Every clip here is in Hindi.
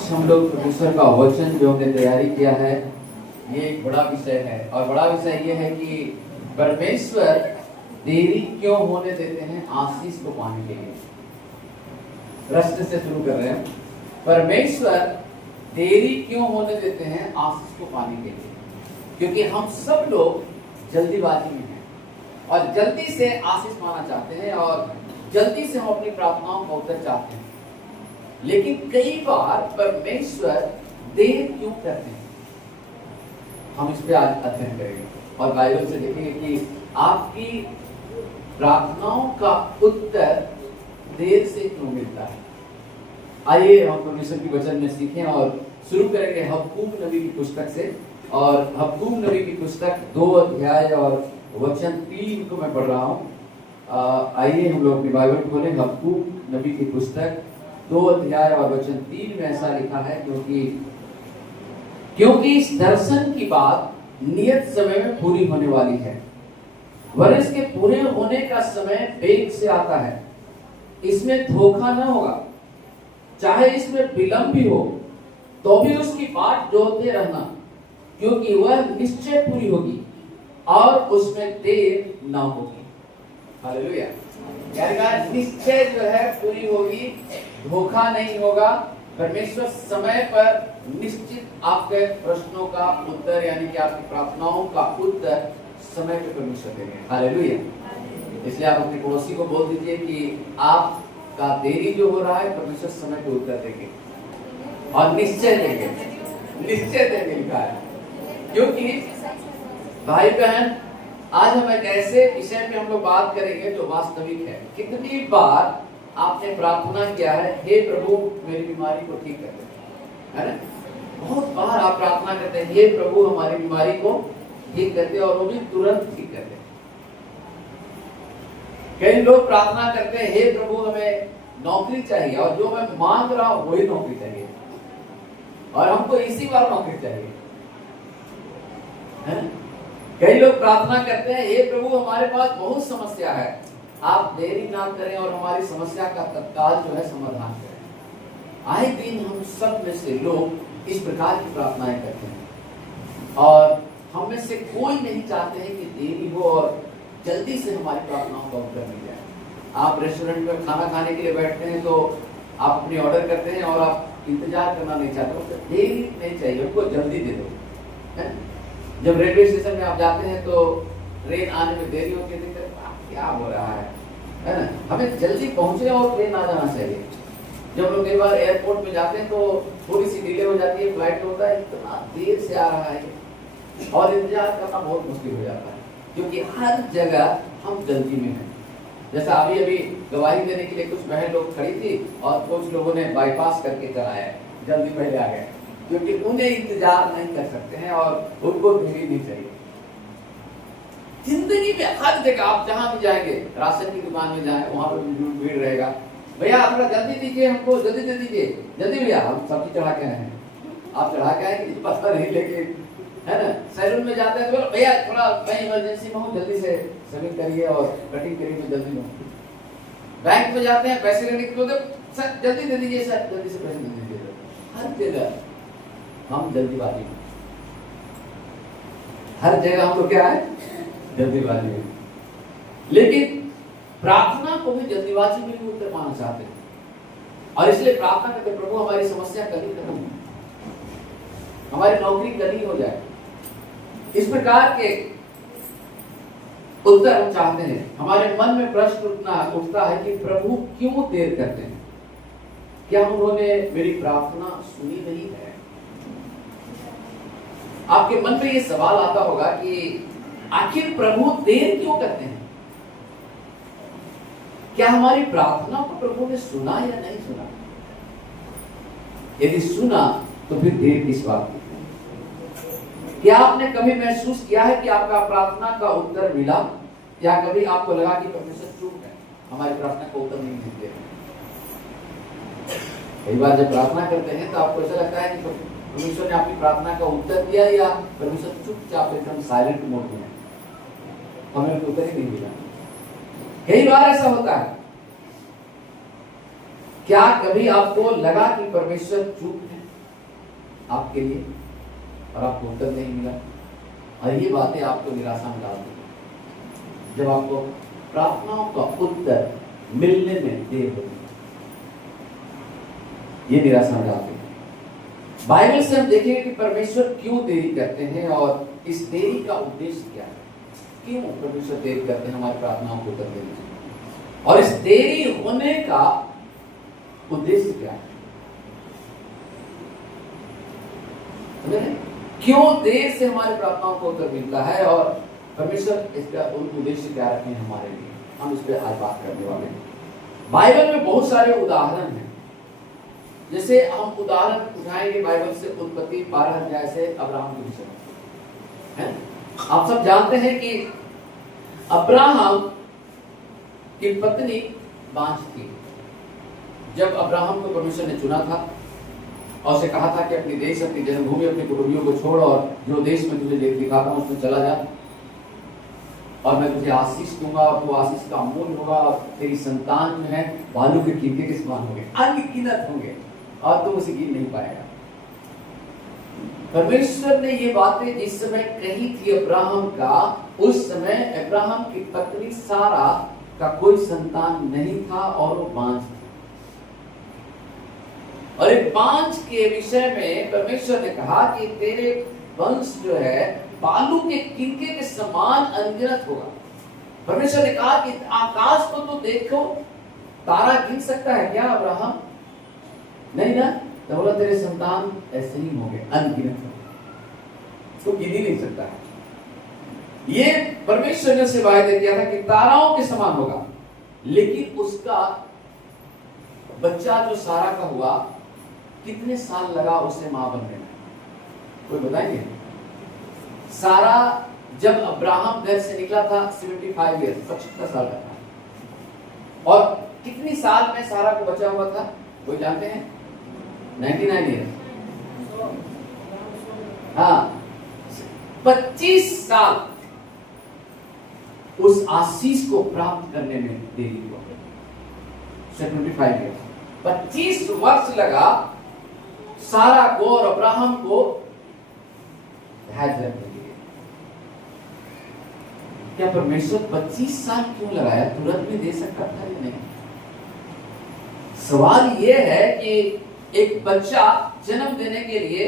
आज हम लोग परमेश्वर का वचन जो हमने तैयारी किया है, ये एक बड़ा विषय है। और बड़ा विषय ये है कि परमेश्वर देरी क्यों होने देते हैं आशीष को पाने के लिए। प्रश्न से शुरू कर रहे हैं। परमेश्वर देरी क्यों होने देते हैं आशीष को पाने के लिए? क्योंकि हम सब लोग जल्दीबाजी में हैं और जल्दी से आशीष पाना चाहते हैं और जल्दी से हम अपनी प्रार्थनाओं का उत्तर चाहते हैं। लेकिन कई बार परमेश्वर देर क्यों करते हैं, हम इस पे आज अध्ययन करेंगे और बाइबल से देखेंगे कि आपकी प्रार्थनाओं का उत्तर देर से क्यों मिलता है। आइए हम परमेश्वर की वचन में सीखें और शुरू करेंगे हबक्कूक नबी की पुस्तक से। और हबक्कूक नबी की पुस्तक 2 अध्याय और वचन 3 को मैं पढ़ रहा हूँ। आइए हम लोग अपनी बाइबल खोलें। हबक्कूक नबी की पुस्तक 2 अध्याय और वचन 3 में ऐसा लिखा है, क्योंकि इस दर्शन की बात नियत समय में पूरी होने वाली है, वरन इसके पूरे होने का समय वेग से आता है। इसमें धोखा न होगा, चाहे इसमें विलंब भी हो तो भी उसकी बात जोहते रहना, क्योंकि वह निश्चय पूरी होगी और उसमें देर न होगी। हालेलुया। यानी निश्चय जो है पूरी होगी, धोखा नहीं होगा। परमेश्वर समय पर निश्चित आपके प्रश्नों का उत्तर यानी कि आपकी प्रार्थनाओं का उत्तर समय पे परमेश्वर देंगे। हालेलुया। इसलिए आप अपने पड़ोसी को बोल दीजिए कि आपका देरी जो हो रहा है परमेश्वर समय पे उत्तर देंगे और निश्चय देंगे, निश्चय देंगे लिखा है। क्योंकि भाई बहन, आज हम एक ऐसे विषय पे हम लोग बात करेंगे जो वास्तविक है। कितनी बार आपने प्रार्थना किया है, हे प्रभु मेरी बीमारी को ठीक कर दे, है ना? बहुत बार आप प्रार्थना करते हैं, हे प्रभु हमारी बीमारी को ठीक कर दे, और वो भी तुरंत ठीक कर दे। कई लोग प्रार्थना करते हैं, हे प्रभु हमें नौकरी चाहिए और जो मैं मांग रहा हूं वही नौकरी चाहिए और हमको इसी बार नौकरी चाहिए, है? कई लोग प्रार्थना करते हैं, हे प्रभु हमारे पास बहुत समस्या है, आप देरी ना करें और हमारी समस्या का तत्काल जो है समाधान करें। आए दिन हम सब में से लोग इस प्रकार की प्रार्थनाएं करते हैं और हम में से कोई नहीं चाहते हैं कि देरी हो और जल्दी से हमारी प्रार्थनाओं का उत्तर मिल जाए। आप रेस्टोरेंट में खाना खाने के लिए बैठते हैं तो आप अपने ऑर्डर करते हैं और आप इंतजार करना नहीं चाहते, तो देरी नहीं चाहिए, उनको जल्दी दे दो, है? जब रेलवे स्टेशन में आप जाते हैं तो ट्रेन आने में देरी होती है, क्या हो रहा है ना? हमें जल्दी पहुंचे और ट्रेन आ जाना चाहिए। जब लोग कई बार एयरपोर्ट में जाते हैं तो थोड़ी सी डिले हो जाती है, फ्लाइट होता है, इतना देर से आ रहा है और इंतजार करना बहुत मुश्किल हो जाता है, क्योंकि हर जगह हम जल्दी में हैं। जैसा अभी गवाही देने के लिए कुछ बहन लोग खड़ी थी और कुछ लोगों ने बाईपास करके चलाया, जल्दी पहले आ गए, क्योंकि उन्हें इंतजार नहीं कर सकते हैं और उनको देरी नहीं चाहिए। जिंदगी में हर जगह आप जहां भी जाएंगे, राशन की दुकान में जाए वहां पर भीड़ रहेगा, भैया थोड़ा जल्दी दीजिए, हमको जल्दी दे दीजिए, जल्दी भैया हम सब्जी चढ़ा के आए हैं। आप चढ़ा के आए पता नहीं, लेकिन है ना? सैलून में जाते हैं तो भैया थोड़ा मैं इमरजेंसी में हूँ, जल्दी से शेविंग करिए और कटिंग करिए, मैं जल्दी में। बैंक में जाते हैं पैसे लेने के लिए, सर जल्दी दे दीजिए, सर जल्दी से पैसे दे दीजिए। हर जगह हम जल्दीबाजी में, हर जगह हम तो क्या है, जल्दीबाजी में। लेकिन प्रार्थना को भी जल्दीबाजी में भी उत्तर पाना चाहते हैं और इसलिए प्रार्थना करते, प्रभु हमारी समस्या कल ही खत्म हो, हमारी नौकरी कल ही हो जाए। इस प्रकार के उत्तर हम चाहते हैं। हमारे मन में प्रश्न उठता है कि प्रभु क्यों देर करते हैं? क्या उन्होंने मेरी प्रार्थना सुनी नहीं है? आपके मन में यह सवाल आता होगा कि आखिर प्रभु देर क्यों करते हैं? क्या हमारी प्रार्थना को प्रभु ने सुना या नहीं सुना? यदि सुना तो फिर देर किस बात की? क्या आपने कभी महसूस किया है कि आपका प्रार्थना का उत्तर मिला, या कभी आपको लगा कि परमेश्वर चुप है, हमारी प्रार्थना को उत्तर नहीं देते? कई बार जब प्रार्थना करते हैं तो आपको ऐसा लगता है कि परमेश्वर ने आपकी प्रार्थना का उत्तर दिया या परमेश्वर चुपचाप एकदम साइलेंट मोड में है, हमें उत्तर ही नहीं मिला। कई बार ऐसा होता है। क्या कभी आपको लगा कि परमेश्वर चुप है? आपके लिए और आपको उत्तर नहीं मिला, और ये बातें आपको निराशा में डाल दी। जब आपको प्रार्थनाओं का उत्तर मिलने में देर होती है, ये निराशा में डालती है। बाइबल से हम देखेंगे कि परमेश्वर क्यों देरी करते हैं और इस देरी का उद्देश्य क्या है। क्यों परमेश्वर देरी करते हैं हमारी प्रार्थनाओं को उत्तर देने में, और इस देरी होने का उद्देश्य क्या है। क्यों देर से हमारी प्रार्थनाओं को उत्तर मिलता है और परमेश्वर इसका उद्देश्य क्या रखे हैं हमारे लिए, हम इस पर आज बात करने वाले हैं। बाइबल में बहुत सारे उदाहरण हैं। जैसे हम उदाहरण उठाएंगे बाइबल से उत्पत्ति 12 अध्याय से अब्राहम के विषय में। आप सब जानते हैं कि अब्राहम की पत्नी बांझ थी। जब अब्राहम को परमेश्वर ने चुना था और उसे कहा था कि अपनी देश, अपनी जन्मभूमि, अपने कुटुंबियों को छोड़ और जो देश में तुझे दिखाता हूं उसमें चला जा, और मैं तुझे आशीष दूंगा, वो आशीष का अमूल्य होगा, और तेरी संतान जो है बालू के कीमते के समान होंगे, अनगिनत होंगे, और तुम उसे गिन नहीं पाएगा। परमेश्वर ने ये बातें जिस समय कही थी अब्राहम का, उस समय अब्राहम की पत्नी सारा का कोई संतान नहीं था और वो बांझ थी। और एक बांझ के विषय में परमेश्वर ने कहा कि तेरे वंश जो है बालू के किनके के समान अनगिनत होगा। परमेश्वर ने कहा कि आकाश को तो देखो, तारा गिन सकता है क्या अब्राहम? नहीं ना। तो बोला तेरे संतान ऐसे ही होंगे, अनगिनत होंगे, तो गिन ही नहीं सकता है। ये परमेश्वर ने उसे वायदा किया था कि ताराओं के समान होगा, लेकिन उसका बच्चा जो सारा का हुआ, कितने साल लगा उसे मां बनने में? कोई बताएंगे? सारा जब अब्राहम घर से निकला था 75 ईयर्स, 75 साल का था, और कितनी साल में सारा को बचा हुआ था कोई जानते हैं? 99 ईयर्स। हाँ, 25 साल उस आशीष को प्राप्त करने में देरी हुआ। 75 ईयर्स, 25 वर्ष लगा सारा को और अब्राहम को धैर्य रखने के लिए। क्या परमेश्वर 25 साल क्यों लगाया? तुरंत भी दे सकता था या नहीं? सवाल यह है कि एक बच्चा जन्म देने के लिए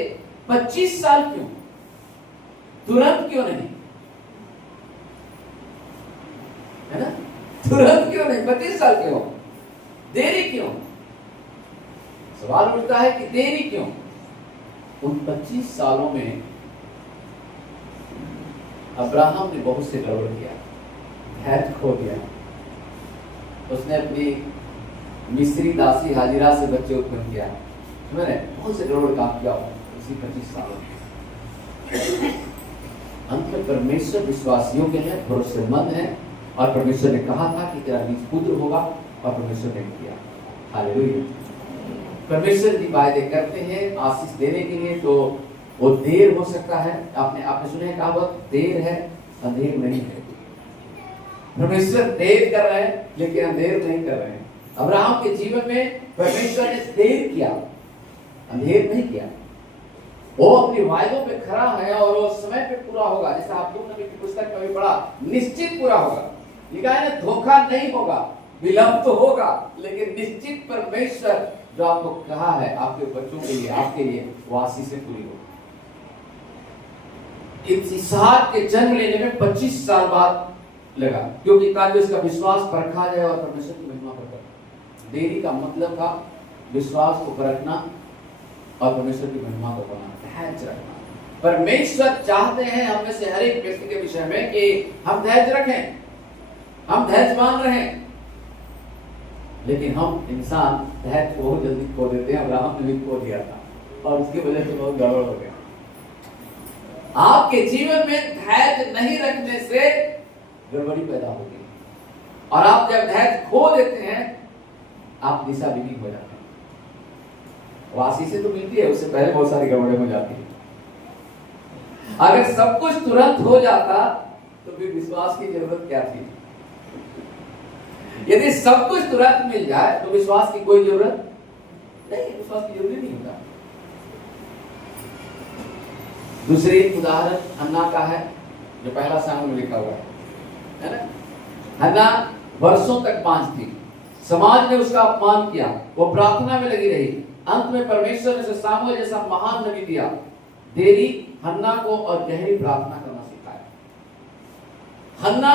25 साल क्यों? तुरंत क्यों नहीं? है ना? तुरंत क्यों नहीं? 25 साल क्यों? देरी क्यों? सवाल उठता है कि देरी क्यों? उन 25 सालों में अब्राहम ने बहुत से गड़बड़ किया, धैर्य खो दिया। उसने अपनी मिस्री दासी हाजिरा से बच्चे उत्पन्न किया, मैंने बहुत से गड़बड़ काम किया इसी 25 सालों में। अंत में परमेश्वर विश्वासियों के लिए भरोसेमंद है, और परमेश्वर ने कहा था कि तेरा बीज पुत्र होगा, और परमेश्वर ने किया। हालेलुया। परमेश्वर की वायदे करते हैं आशीष देने के लिए, तो वो देर हो सकता है। आपने सुने कहावत, देर है अंधेर नहीं है। परमेश्वर देर कर रहे हैं लेकिन अंधेर नहीं कर रहे हैं। अब्राहम के जीवन में परमेश्वर ने देर किया, अंधेर नहीं किया। वो अपनी वायदों पे खड़ा है और वो समय पे पूरा होगा। जैसा आप लोग नबी की पुस्तक में भी पढ़ा, निश्चित पूरा होगा। लिखा है ना, धोखा नहीं होगा, विलंब तो होगा, लेकिन निश्चित परमेश्वर जो आपको कहा है आपके बच्चों के लिए, आपके लिए, वो आशीष से पूरी होगी। इसहाक के जन्म लेने में 25 साल बाद लगा, क्योंकि ताकि उसका विश्वास परखा जाए और परमेश्वर की महिमा प्रकट। देरी का मतलब था विश्वास को परखना और परमेश्वर की महिमा को पाना, धैर्य रखना। परमेश्वर चाहते हैं हम में से हर एक व्यक्ति के विषय में कि हम धैर्य रखें, हम धैर्यवान रहें, लेकिन हम इंसान धैर्य को बहुत जल्दी खो देते हैं। अब्राहम ने भी खो दिया था और उसकी वजह से बहुत गड़बड़ हो गया। आपके जीवन में धैर्य नहीं रखने से गड़बड़ी पैदा होगी, और आप जब धैर्य खो देते हैं आप दिशा विहीन हो जाते हैं। वासी से तो मिलती है, उससे पहले बहुत सारी गड़बड़ें हो जाती है। अगर सब कुछ तुरंत हो जाता तो फिर विश्वास की जरूरत क्या थी? यदि सब कुछ तुरंत मिल जाए तो विश्वास की कोई जरूरत नहीं, विश्वास की जरूरत नहीं होता। दूसरी उदाहरण हन्ना का है, जो पहला सामूह में लिखा हुआ है ना। हन्ना वर्षों तक बांझ थी, समाज ने उसका अपमान किया, वो प्रार्थना में लगी रही। अंत में परमेश्वर ने उसे सामूएल जैसा महान नबी दिया। देरी हन्ना को और गहरी प्रार्थना करना सिखाया। हन्ना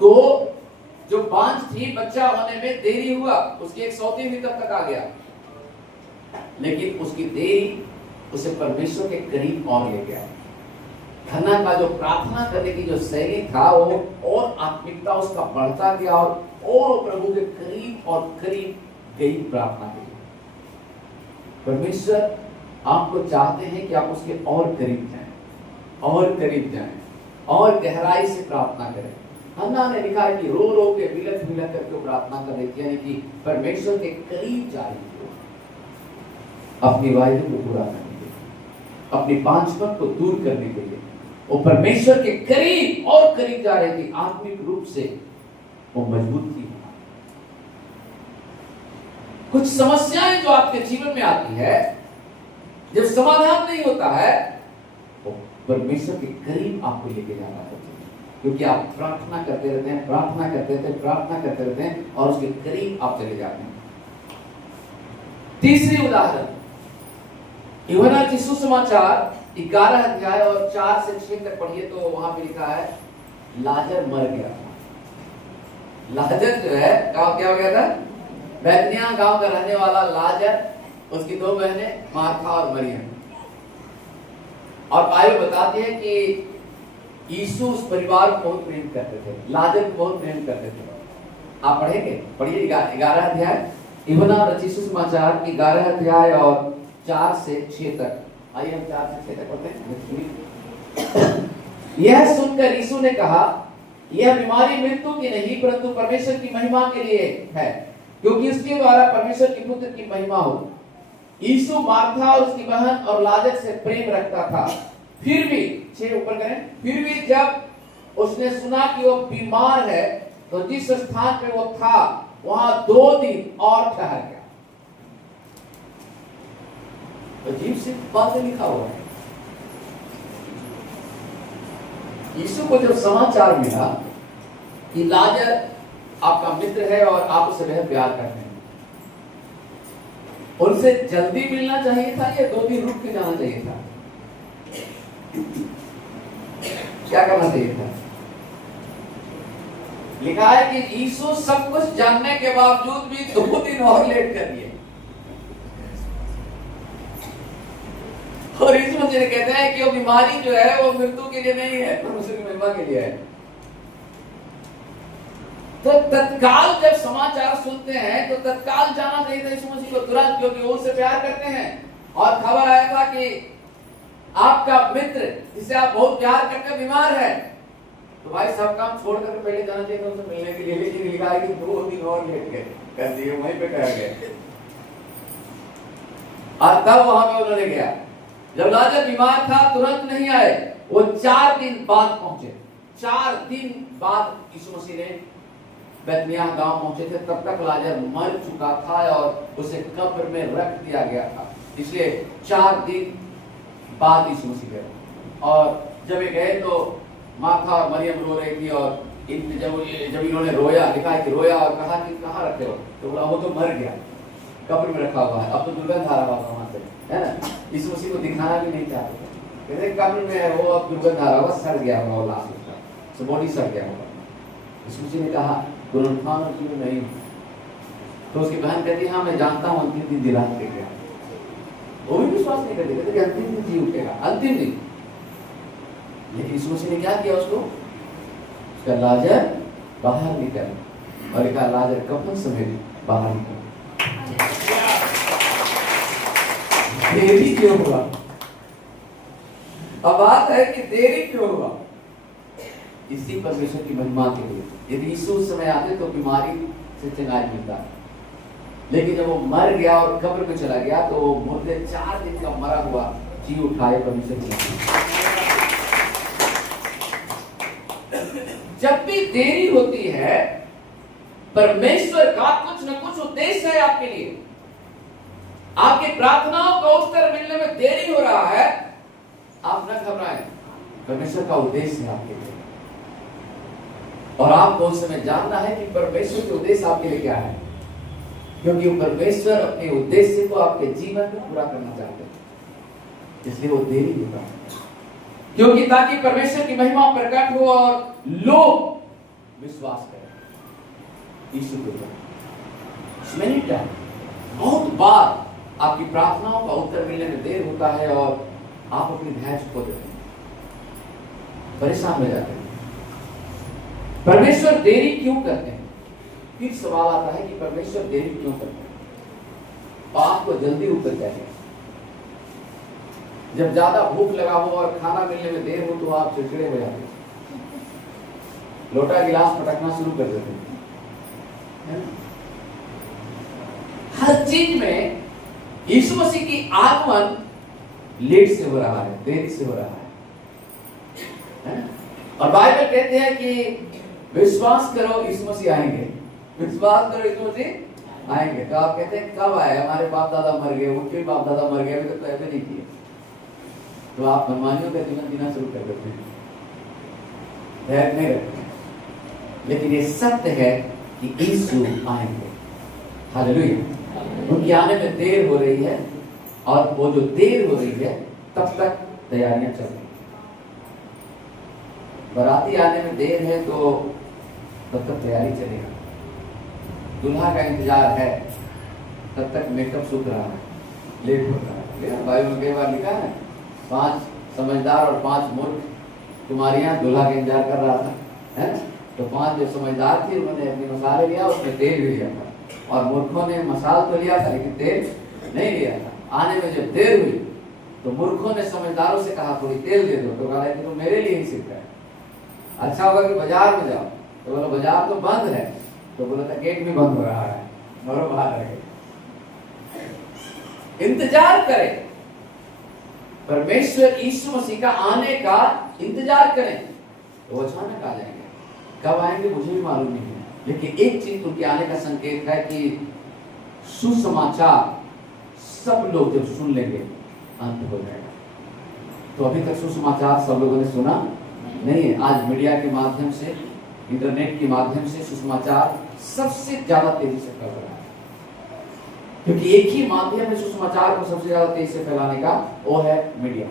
को जो बांझ थी, बच्चा होने में देरी हुआ, उसकी एक सौतेली तक आ गया, लेकिन उसकी देरी उसे परमेश्वर के करीब और ले गया। हन्ना का जो प्रार्थना करने की जो शैली था, वो और आत्मिकता उसका बढ़ता गया और प्रभु के करीब और करीब गई प्रार्थना के लिए। परमेश्वर आपको चाहते हैं कि आप उसके और करीब जाएं, और करीब जाएं, और गहराई से प्रार्थना करें। हन्ना ने लिखा है कि रो रो के विलख विलख करके प्रार्थना कर रही थी, यानी कि परमेश्वर के करीब जा रही थी, अपनी वायदे को पूरा करने के लिए, अपनी बांझपन को दूर करने के लिए वो परमेश्वर के करीब और करीब जा रही थी। आत्मिक रूप से वो मजबूत थी। कुछ समस्याएं जो आपके जीवन में आती है, जब समाधान नहीं होता है, वो परमेश्वर के करीब आपको लेके जाना पड़ता है, क्योंकि आप प्रार्थना करते रहते हैं, प्रार्थना करते रहते हैं, प्रार्थना करते रहते हैं, और उसके करीब आप चले जाते हैं। तीसरी उदाहरण यूहन्ना की सुसमाचार 11 अध्याय और 4 से 6 तक पढ़िए, तो वहां पे लिखा है लाजर मर गया। लाजर जो है क्या हो गया था? बैतनिय्याह गांव का रहने वाला लाजर, उसकी 2 बहनें मार्था और मरियम। और बाइबल बताती है कि यीशु उस परिवार को बहुत प्रेम करते थे, लाजर को बहुत प्रेम करते थे। आप पढ़ेंगे, पढ़िए 11 अध्याय यूहन्ना रचित सुसमाचार 11 अध्याय और 4 से 6 तक। आइए हम 4 से 6 तक पढ़ते हैं। यह सुनकर यीशु ने कहा, यह बीमारी मृत्यु की नहीं परंतु परमेश्वर की महिमा के लिए है, क्योंकि इसके द्वारा परमेश्वर के पुत्र की महिमा हो। यीशु मार्था और उसकी बहन और लाजर से प्रेम रखता था। फिर भी 6 ऊपर करें, फिर भी जब उसने सुना कि वो बीमार है, तो जिस स्थान पे वो था वहां 2 दिन और ठहर गया। अजीब सी बात लिखा हुआ है। यीशु को जब समाचार मिला कि लाजर आपका मित्र है और आप उससे बेहद प्यार करते हैं, उनसे जल्दी मिलना चाहिए था या 2 दिन रुक के जाना चाहिए था? क्या करना चाहिए था? लिखा है कि यीशु सब कुछ जानने के बावजूद भी 2 दिन और लेट कर दिए। और यीशु मसीह कहते हैं कि वो बीमारी जो है वो मृत्यु के लिए नहीं है, परमेश्वर की महिमा के लिए है। तो तत्काल जब समाचार सुनते हैं तो तत्काल जाना चाहिए था यीशु मसीह को तुरंत, क्योंकि वो उससे प्यार करते हैं। और खबर आया था कि आपका मित्र जिसे आप बहुत प्यार करते हैं बीमार है, तो भाई सब काम छोड़ कर पहले जाना चाहिए था उनसे मिलने के लिए। लेकिन लिखा है कि 2 दिन और लेट गए, कर दिए, वहीं पे ठहर गए। और तब वहां पे उन्होंने गया। जब लाजर बीमार था तुरंत नहीं आए, वो 4 दिन बाद पहुंचे। 4 दिन बाद यीशु मसीह ने बैतनिय्याह गांव पहुंचे थे। तब तक लाजर मर चुका था और उसे कब्र में रख दिया गया था। इसलिए 4 दिन बाद यीशु मसीह गए। और जब ये गए तो मार्था और मरियम रो रही थी, और जब इन्होंने रोया, लिखा है कि रोया और कहा कि कहाँ रखे हो, तो बोला वो तो मर गया, कब्र में रखा हुआ है, अब तो दुर्गंध आ रहा होगा वहां से, है ना। यीशु मसीह को दिखाना भी नहीं चाहते, कहते कब्र में है वो, अब दुर्गंध आ रहा होगा, सड़ गया होगा लाश उसका, बॉडी सड़ गया होगा। यीशु मसीह ने कहा पुनरुत्थान और जीवन नहीं। तो उसकी बहन कहती है हाँ मैं जानता हूँ अंतिम दिन दिला के गया। वो भी विश्वास नहीं करते, कहते अंतिम दिन जी उठेगा, अंतिम दिन। लेकिन यीशु मसीह ने क्या किया उसको? उसका लाजर बाहर निकल, और लिखा लाजर कफन समेत बाहर निकल। देरी क्यों हुआ? अब बात है कि देरी क्यों हुआ? इसी परमेश्वर की महिमा के लिए। यदि यीशु उस समय आते तो बीमारी से चंगाई मिलता, लेकिन जब वो मर गया और कब्र में चला गया तो वो मुर्दे 4 दिन का मरा हुआ जी उठाए परमेश्वर की। जब भी देरी होती है, परमेश्वर का कुछ न कुछ उद्देश्य है आपके लिए। आपकी प्रार्थनाओं का उत्तर मिलने में देरी हो रहा है, आप न घबराएं, परमेश्वर का उद्देश्य है आपके लिए, और आपको उस समय जानना है कि परमेश्वर के उद्देश्य आपके लिए क्या है, क्योंकि परमेश्वर अपने उद्देश्य को आपके जीवन में पूरा करना चाहते हैं, इसलिए वो देरी होता है, क्योंकि ताकि परमेश्वर की महिमा प्रकट हो और लोग विश्वास करें यीशु के ऊपर। मेनी टाइम, बहुत बार आपकी प्रार्थनाओं का उत्तर मिलने में देर होता है और आप अपनी धैर्य खो देते हैं, परेशान हो जाते हैं। परमेश्वर देरी क्यों करते हैं? फिर सवाल आता है कि परमेश्वर देरी क्यों करते हैं, और आपको जल्दी उत्तर चाहिए। जब ज्यादा भूख लगा हो और खाना मिलने में देर हो तो आप चिड़चिड़े हो जाते हैं, लोटा गिलास पटकना शुरू कर देते हैं। हर चीज में यीशु मसीह की आगमन लेट से हो रहा है, देरी से हो रहा है। और बाइबल कहते हैं कि विश्वास करो यीशु मसीह आएंगे, विश्वास करो यीशु मसीह आएंगे। तो आप कहते हैं कब आए? हमारे बाप दादा मर गए, उनके बाप दादा मर गए, अभी तक तो ऐसे नहीं किए। तो आप मनमानियों का जीवन जीना शुरू कर देते हैं, धैर्य नहीं रखते। लेकिन ये सत्य है कि यीशु आएंगे। हालेलुया। उनके आने में देर हो रही है, और वो जो देर हो रही है तब तक तैयारियां चल रही हैं। बाराती आने में देर है तो तब तक तैयारी चलेगा, दूल्हा का इंतजार है तब तक मेकअप सूख रहा है, लेट हो रहा है। बाइबल में कई बार लिखा है 5 समझदार और 5 मूर्ख कुमारियां दूल्हा का इंतजार कर रहा था, है? तो 5 जो समझदार थी उन्होंने अपने मसाले लिया, उसमें तेल भी लिया था, और मूर्खों ने मसाल तो लिया था लेकिन तेल नहीं लिया था। आने में जब देर हुई तो मूर्खों ने समझदारों से कहा थोड़ी तेल दे दो, तो कहा कि तुम मेरे लिए ही सीख रहे, अच्छा होगा कि बाजार में जाओ। तो बोलो बाजार तो बंद है, तो बोला था गेट भी बंद हो रहा है, घरों बाहर रहे। इंतजार करें, परमेश्वर यीशु मसीह का आने का इंतजार करें, वो अचानक आ जाएंगे। कब आएंगे मुझे भी मालूम नहीं है, लेकिन एक चीज उनके आने का संकेत है कि सुसमाचार सब लोग जब सुन लेंगे अंत हो जाएगा। तो अभी तक सुसमाचार सब लोगों ने सुना नहीं है। आज मीडिया के माध्यम से, इंटरनेट के माध्यम से सुसमाचार सबसे ज्यादा तेजी से फैल रहा है, क्योंकि एक ही माध्यम है सुसमाचार को सबसे ज्यादा तेजी से फैलाने का, वो है मीडिया,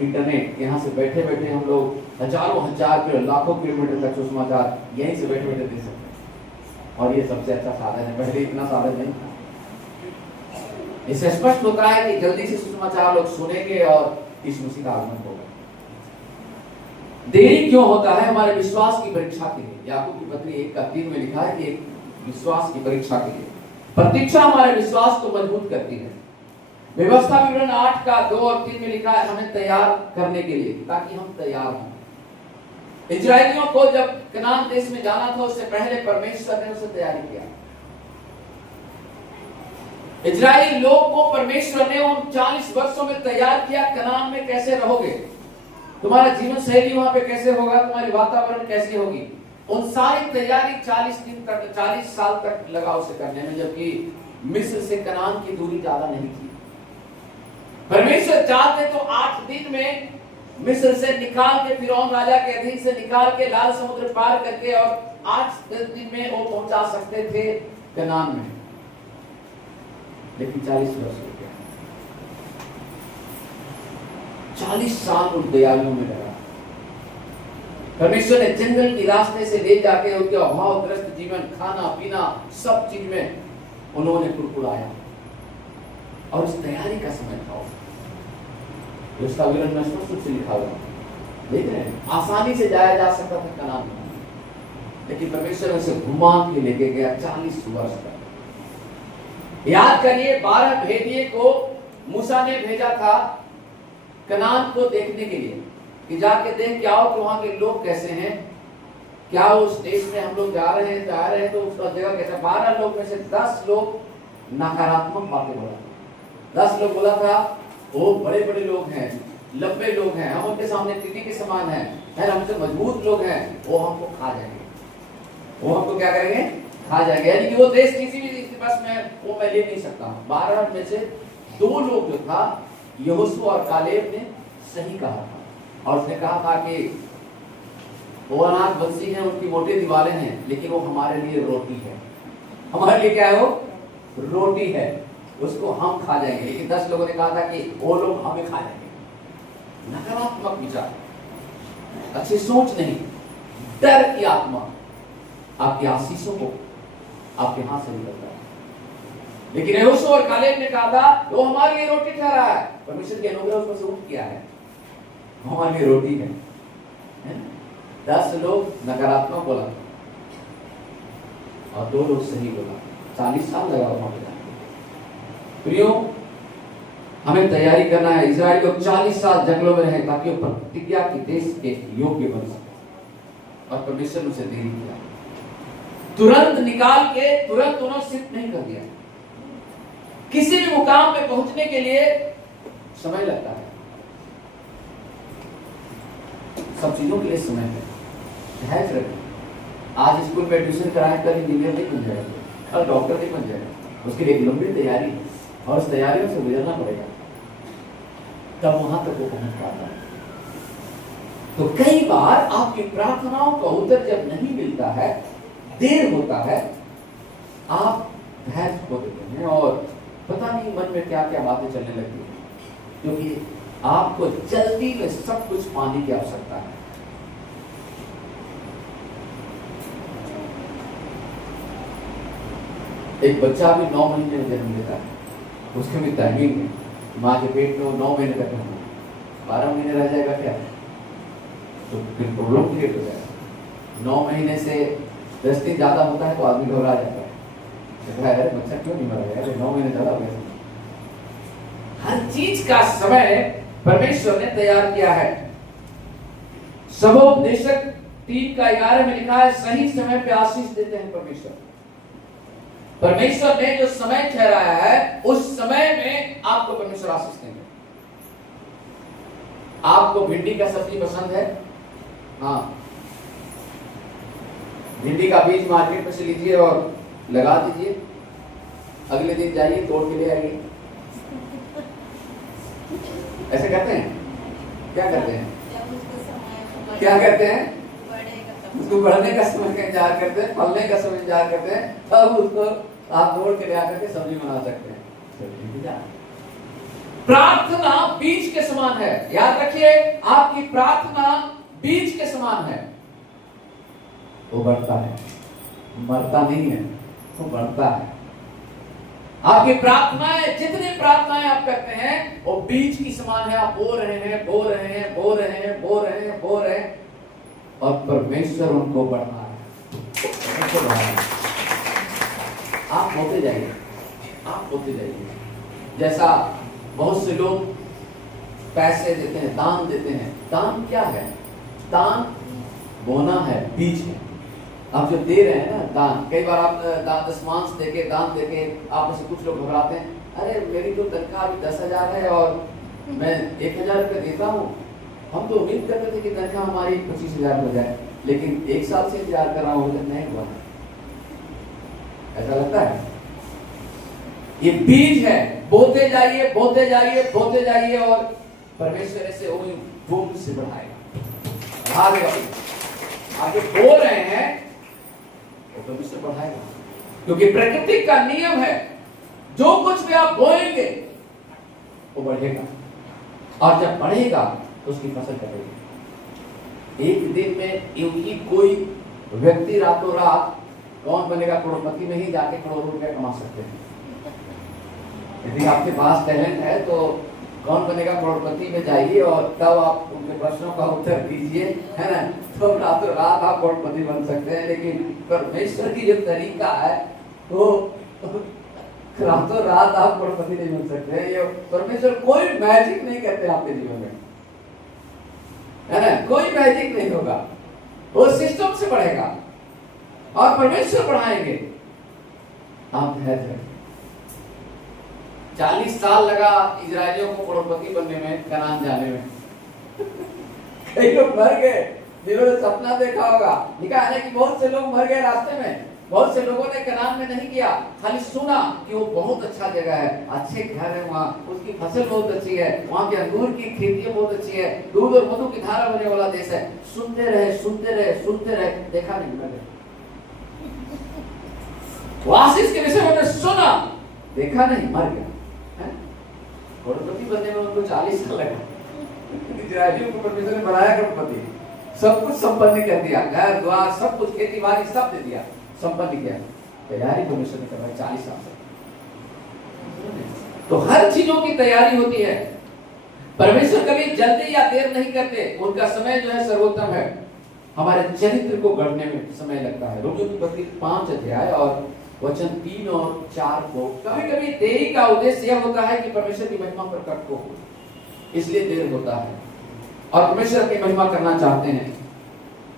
इंटरनेट। यहाँ से बैठे बैठे हम लोग हजारों हजार लाखों किलोमीटर तक सुसमाचार यहीं से बैठे बैठे दे सकते हैं, और ये सबसे अच्छा साधन है। पहले इतना साधन नहीं था। इससे स्पष्ट होता है कि जल्दी से सुसमाचार लोग सुनेंगे और यीशु मसीह का आगमन होगा। देरी क्यों होता है? हमारे विश्वास की परीक्षा के लिए। याकूब की पत्री 1:3 में लिखा है कि एक विश्वास की परीक्षा के लिए। प्रतीक्षा हमारे विश्वास को मजबूत करती है। व्यवस्था विवरण 8:2 और 3 में लिखा है हमें तैयार करने के लिए, ताकि हम तैयार हों। इजरायलियों को जब कनान देश में जाना था उससे पहले परमेश्वर ने उसे तैयारी किया। इजरायली लोग को परमेश्वर ने उन 40 वर्षों में तैयार किया। कनान में कैसे रहोगे, तुम्हारा जीवन शैली वहां पे कैसे होगा, तुम्हारी वातावरण कैसी होगी, उन सारी तैयारी 40 दिन तक, 40 साल तक लगा उसे करने में, जबकि मिस्र से कनान की दूरी ज्यादा नहीं थी। परमेश्वर चाहते तो 8 दिन में मिस्र से निकाल के, फिरौन राजा के अधीन से निकाल के, लाल समुद्र पार करके, और 8 दिन में वो पहुंचा सकते थे कनान में, लेकिन 40 वर्ष हो गया। 40 साल उन दयालुओं में लगा। परमेश्वर ने जंगल की रास्ते से ले जाके उनके अभावग्रस्त जीवन, खाना पीना सब चीज में उन्होंने कुड़कुड़ाया, और इस तैयारी का समय था। उसका विवरण में स्पष्ट रूप से लिखा हुआ, देख रहे हैं, आसानी से जाया जा सकता था कनान में, लेकिन परमेश्वर उसे घुमा के लेके गया 40 वर्ष तक। याद करिए, 12 भेदिए को मूसा ने भेजा था कनान को देखने के लिए, कि जाके देख के आओ कि वहां के लोग कैसे हैं, क्या उस देश में हम लोग जा रहे हैं तो उसका जगह कैसा। 12 लोग में से 10 लोग नकारात्मक बातें बोला, 10 लोग बोला था वो बड़े बड़े लोग हैं, लंबे लोग हैं, हम उनके सामने टिटी के समान हैं, हमसे मजबूत लोग हैं, वो हमको खा जाएंगे, वो हमको क्या करेंगे, खा जाएंगे। यानी कि वो देश किसी भी बस में वो मैं ले नहीं सकता हूँ। 12 में से 2 लोग जो था, यहोशू और कालेब ने सही कहा था। और उसने कहा था कि वो अनाथ बंसी है, उनकी मोटी दीवारें हैं, लेकिन वो हमारे लिए रोटी है। हमारे लिए क्या है? वो रोटी है, उसको हम खा जाएंगे। लेकिन 10 लोगों ने कहा था कि वो लोग हमें खा जाएंगे। नकारात्मक विचार, अच्छी सोच नहीं, डर की आत्मा आपकी आशीषों को आपके हाथ से निकलता है। लेकिन यहोशू और कालेब ने कहा था वो हमारे लिए रोटी ठहरा है, परमेश्वर के अनुग्रह उसको से उठ किया है, हमारे लिए रोटी है। 10 लोग नकारात्मक बोला और 2 लोग सही बोला। 40 साल लगा वहां पे। प्रियो, हमें तैयारी करना है। इजराइल को 40 साल जंगलों में रहे ताकि वो प्रतिज्ञा के देश के योग्य बन सके, और परमेश्वर ने उसे देरी किया। तुरंत निकाल के तुरंत उन्होंने सिद्ध नहीं कर दिया। किसी भी मुकाम पे पहुंचने के लिए समय लगता है, सब चीजों के लिए समय है। धैर्य रखें। आज स्कूल में एडमिशन कराए, कल इंजीनियर नहीं बन जाएगा, कल डॉक्टर नहीं बन जाएगा। उसके लिए एक लंबी तैयारी है और उस तैयारियों से गुजरना पड़ेगा, तब वहां तक वो पहुंच पाता है। तो कई बार आपकी प्रार्थनाओं का उत्तर जब नहीं मिलता है, देर होता है, आप धैर्य खो देते हैं और पता नहीं मन में क्या क्या बातें चलने लगती है, क्योंकि आपको जल्दी में सब कुछ पाने की आवश्यकता है। एक बच्चा भी 9 महीने में जन्म लेता है, उसके भी टाइमिंग है। माँ के पेट में वो 9 महीने तक रहना, 12 महीने रह जाएगा क्या, तो फिर प्रॉब्लम क्रिएट हो जाएगा। 9 महीने से 10 दिन ज्यादा होता है तो आदमी घबरा जाता है, अरे बच्चा क्यों नहीं मर गया, 9 महीने ज्यादा हो गया। हर चीज का समय परमेश्वर ने तैयार किया है। सबोपदेशक 3:11 में लिखा है, सही समय पे आशीष देते हैं परमेश्वर। परमेश्वर ने जो समय ठहराया है, उस समय में आपको परमेश्वर आशीष देंगे। आपको भिंडी का सब्जी पसंद है? हाँ, भिंडी का बीज मार्केट में से लीजिए और लगा दीजिए। अगले दिन जाइए, तोड़ के ले आइए। ऐसे करते हैं? क्या करते हैं? क्या करते हैं? उसको बढ़ने का समय का इंतजार करते हैं, फलने का समय इंतजार करते हैं, तब उसको आप तोड़ के ले आकर के सब्जी बना सकते हैं। प्रार्थना बीज के समान है। याद रखिए, आपकी प्रार्थना बीज के समान है। वो बढ़ता है, मरता नहीं है, वो बढ़ता है। आपकी प्रार्थनाएं, जितनी प्रार्थनाएं आप करते हैं, वो बीज की समान है। आप बो रहे हैं, बो रहे हैं, बो रहे हैं, बो रहे हैं, बो रहे हैं, और परमेश्वर उनको बढ़ा है। आप होते जाइए, आप होते जाइए। जैसा बहुत से लोग पैसे देते हैं, दान देते हैं। दान क्या है? दान बोना है, बीज है। आप जो दे रहे हैं ना दान, कई बार आप दान दशमांश देके, दान देके, आप में से कुछ लोग घबराते हैं, अरे मेरी तो तनख्वाह अभी 10,000 है और मैं 1,000 रुपये देता हूँ। हम तो उम्मीद करते थे कि तनख्वाह हमारी 25,000 हो जाए, लेकिन 1 साल से इंतजार कर रहा हूँ, तक नहीं हुआ। ऐसा लगता है? ये बीज है, बोते जाइए, बोते जाइए, बोते जाइए, और परमेश्वर ऐसे बूंद से बढ़ाएगा। आगे बो रहे हैं, वो परमेश्वर बढ़ाएगा, क्योंकि प्रकृति का नियम है, जो कुछ भी आप बोएंगे वो बढ़ेगा, और जब बढ़ेगा तो उसकी फसल कटेगी। एक दिन में यूं ही कोई व्यक्ति रातों रात कौन बनेगा करोड़पति में ही जाके करोड़ों रुपया कमा सकते हैं। यदि आपके पास टैलेंट है तो कौन बनेगा करोड़पति में जाइए और तब आप उनके प्रश्नों का उत्तर दीजिए, है ना, तो रातों रात आप करोड़पति बन सकते हैं। लेकिन परमेश्वर की जो तरीका है वो रातों रात आप करोड़पति नहीं बन सकते। ये परमेश्वर कोई मैजिक नहीं करते आपके जीवन में, है ना, कोई मैजिक नहीं होगा। वो सिस्टम से बढ़ेगा और परमेश्वर बढ़ाएंगे। आप धैर्य, 40 साल लगा इजरायलियों को करोड़पति बनने में, कनान जाने में। कई लोग मर गए जिन्होंने सपना देखा होगा। लिखा है कि बहुत से लोग मर गए रास्ते में, बहुत से लोगों ने कनान में नहीं किया, खाली सुना कि वो बहुत अच्छा जगह है, अच्छे घर है वहाँ, उसकी फसल बहुत अच्छी है, वहाँ के अंगूर की खेती बहुत अच्छी है, दूध और मधु की धारा बहने वाला देश है। सुनते रहे सुनते रहे सुनते रहे, देखा नहीं मैंने। आशीष के विषय में सुना, देखा नहीं, मर गया। करोड़पति बनने में उनको 40 साल लगा। इजराइलियों को परमेश्वर ने बनाया करोड़पति, सब कुछ संपन्न कर दिया, घर द्वार सब कुछ, खेती बाड़ी सब दे दिया, संपन्न किया। तैयारी परमेश्वर ने करवाई 40 साल से। तो हर चीजों की तैयारी होती है। परमेश्वर कभी जल्दी या देर नहीं करते, उनका समय जो है सर्वोत्तम है। हमारे चरित्र को गढ़ने में समय लगता है। रोमियो की पत्री 5 अध्याय और वचन 3 और 4 को, कभी कभी देरी का उद्देश्य यह होता है कि परमेश्वर की महिमा प्रकट हो, इसलिए देर होता है और परमेश्वर की महिमा करना चाहते हैं।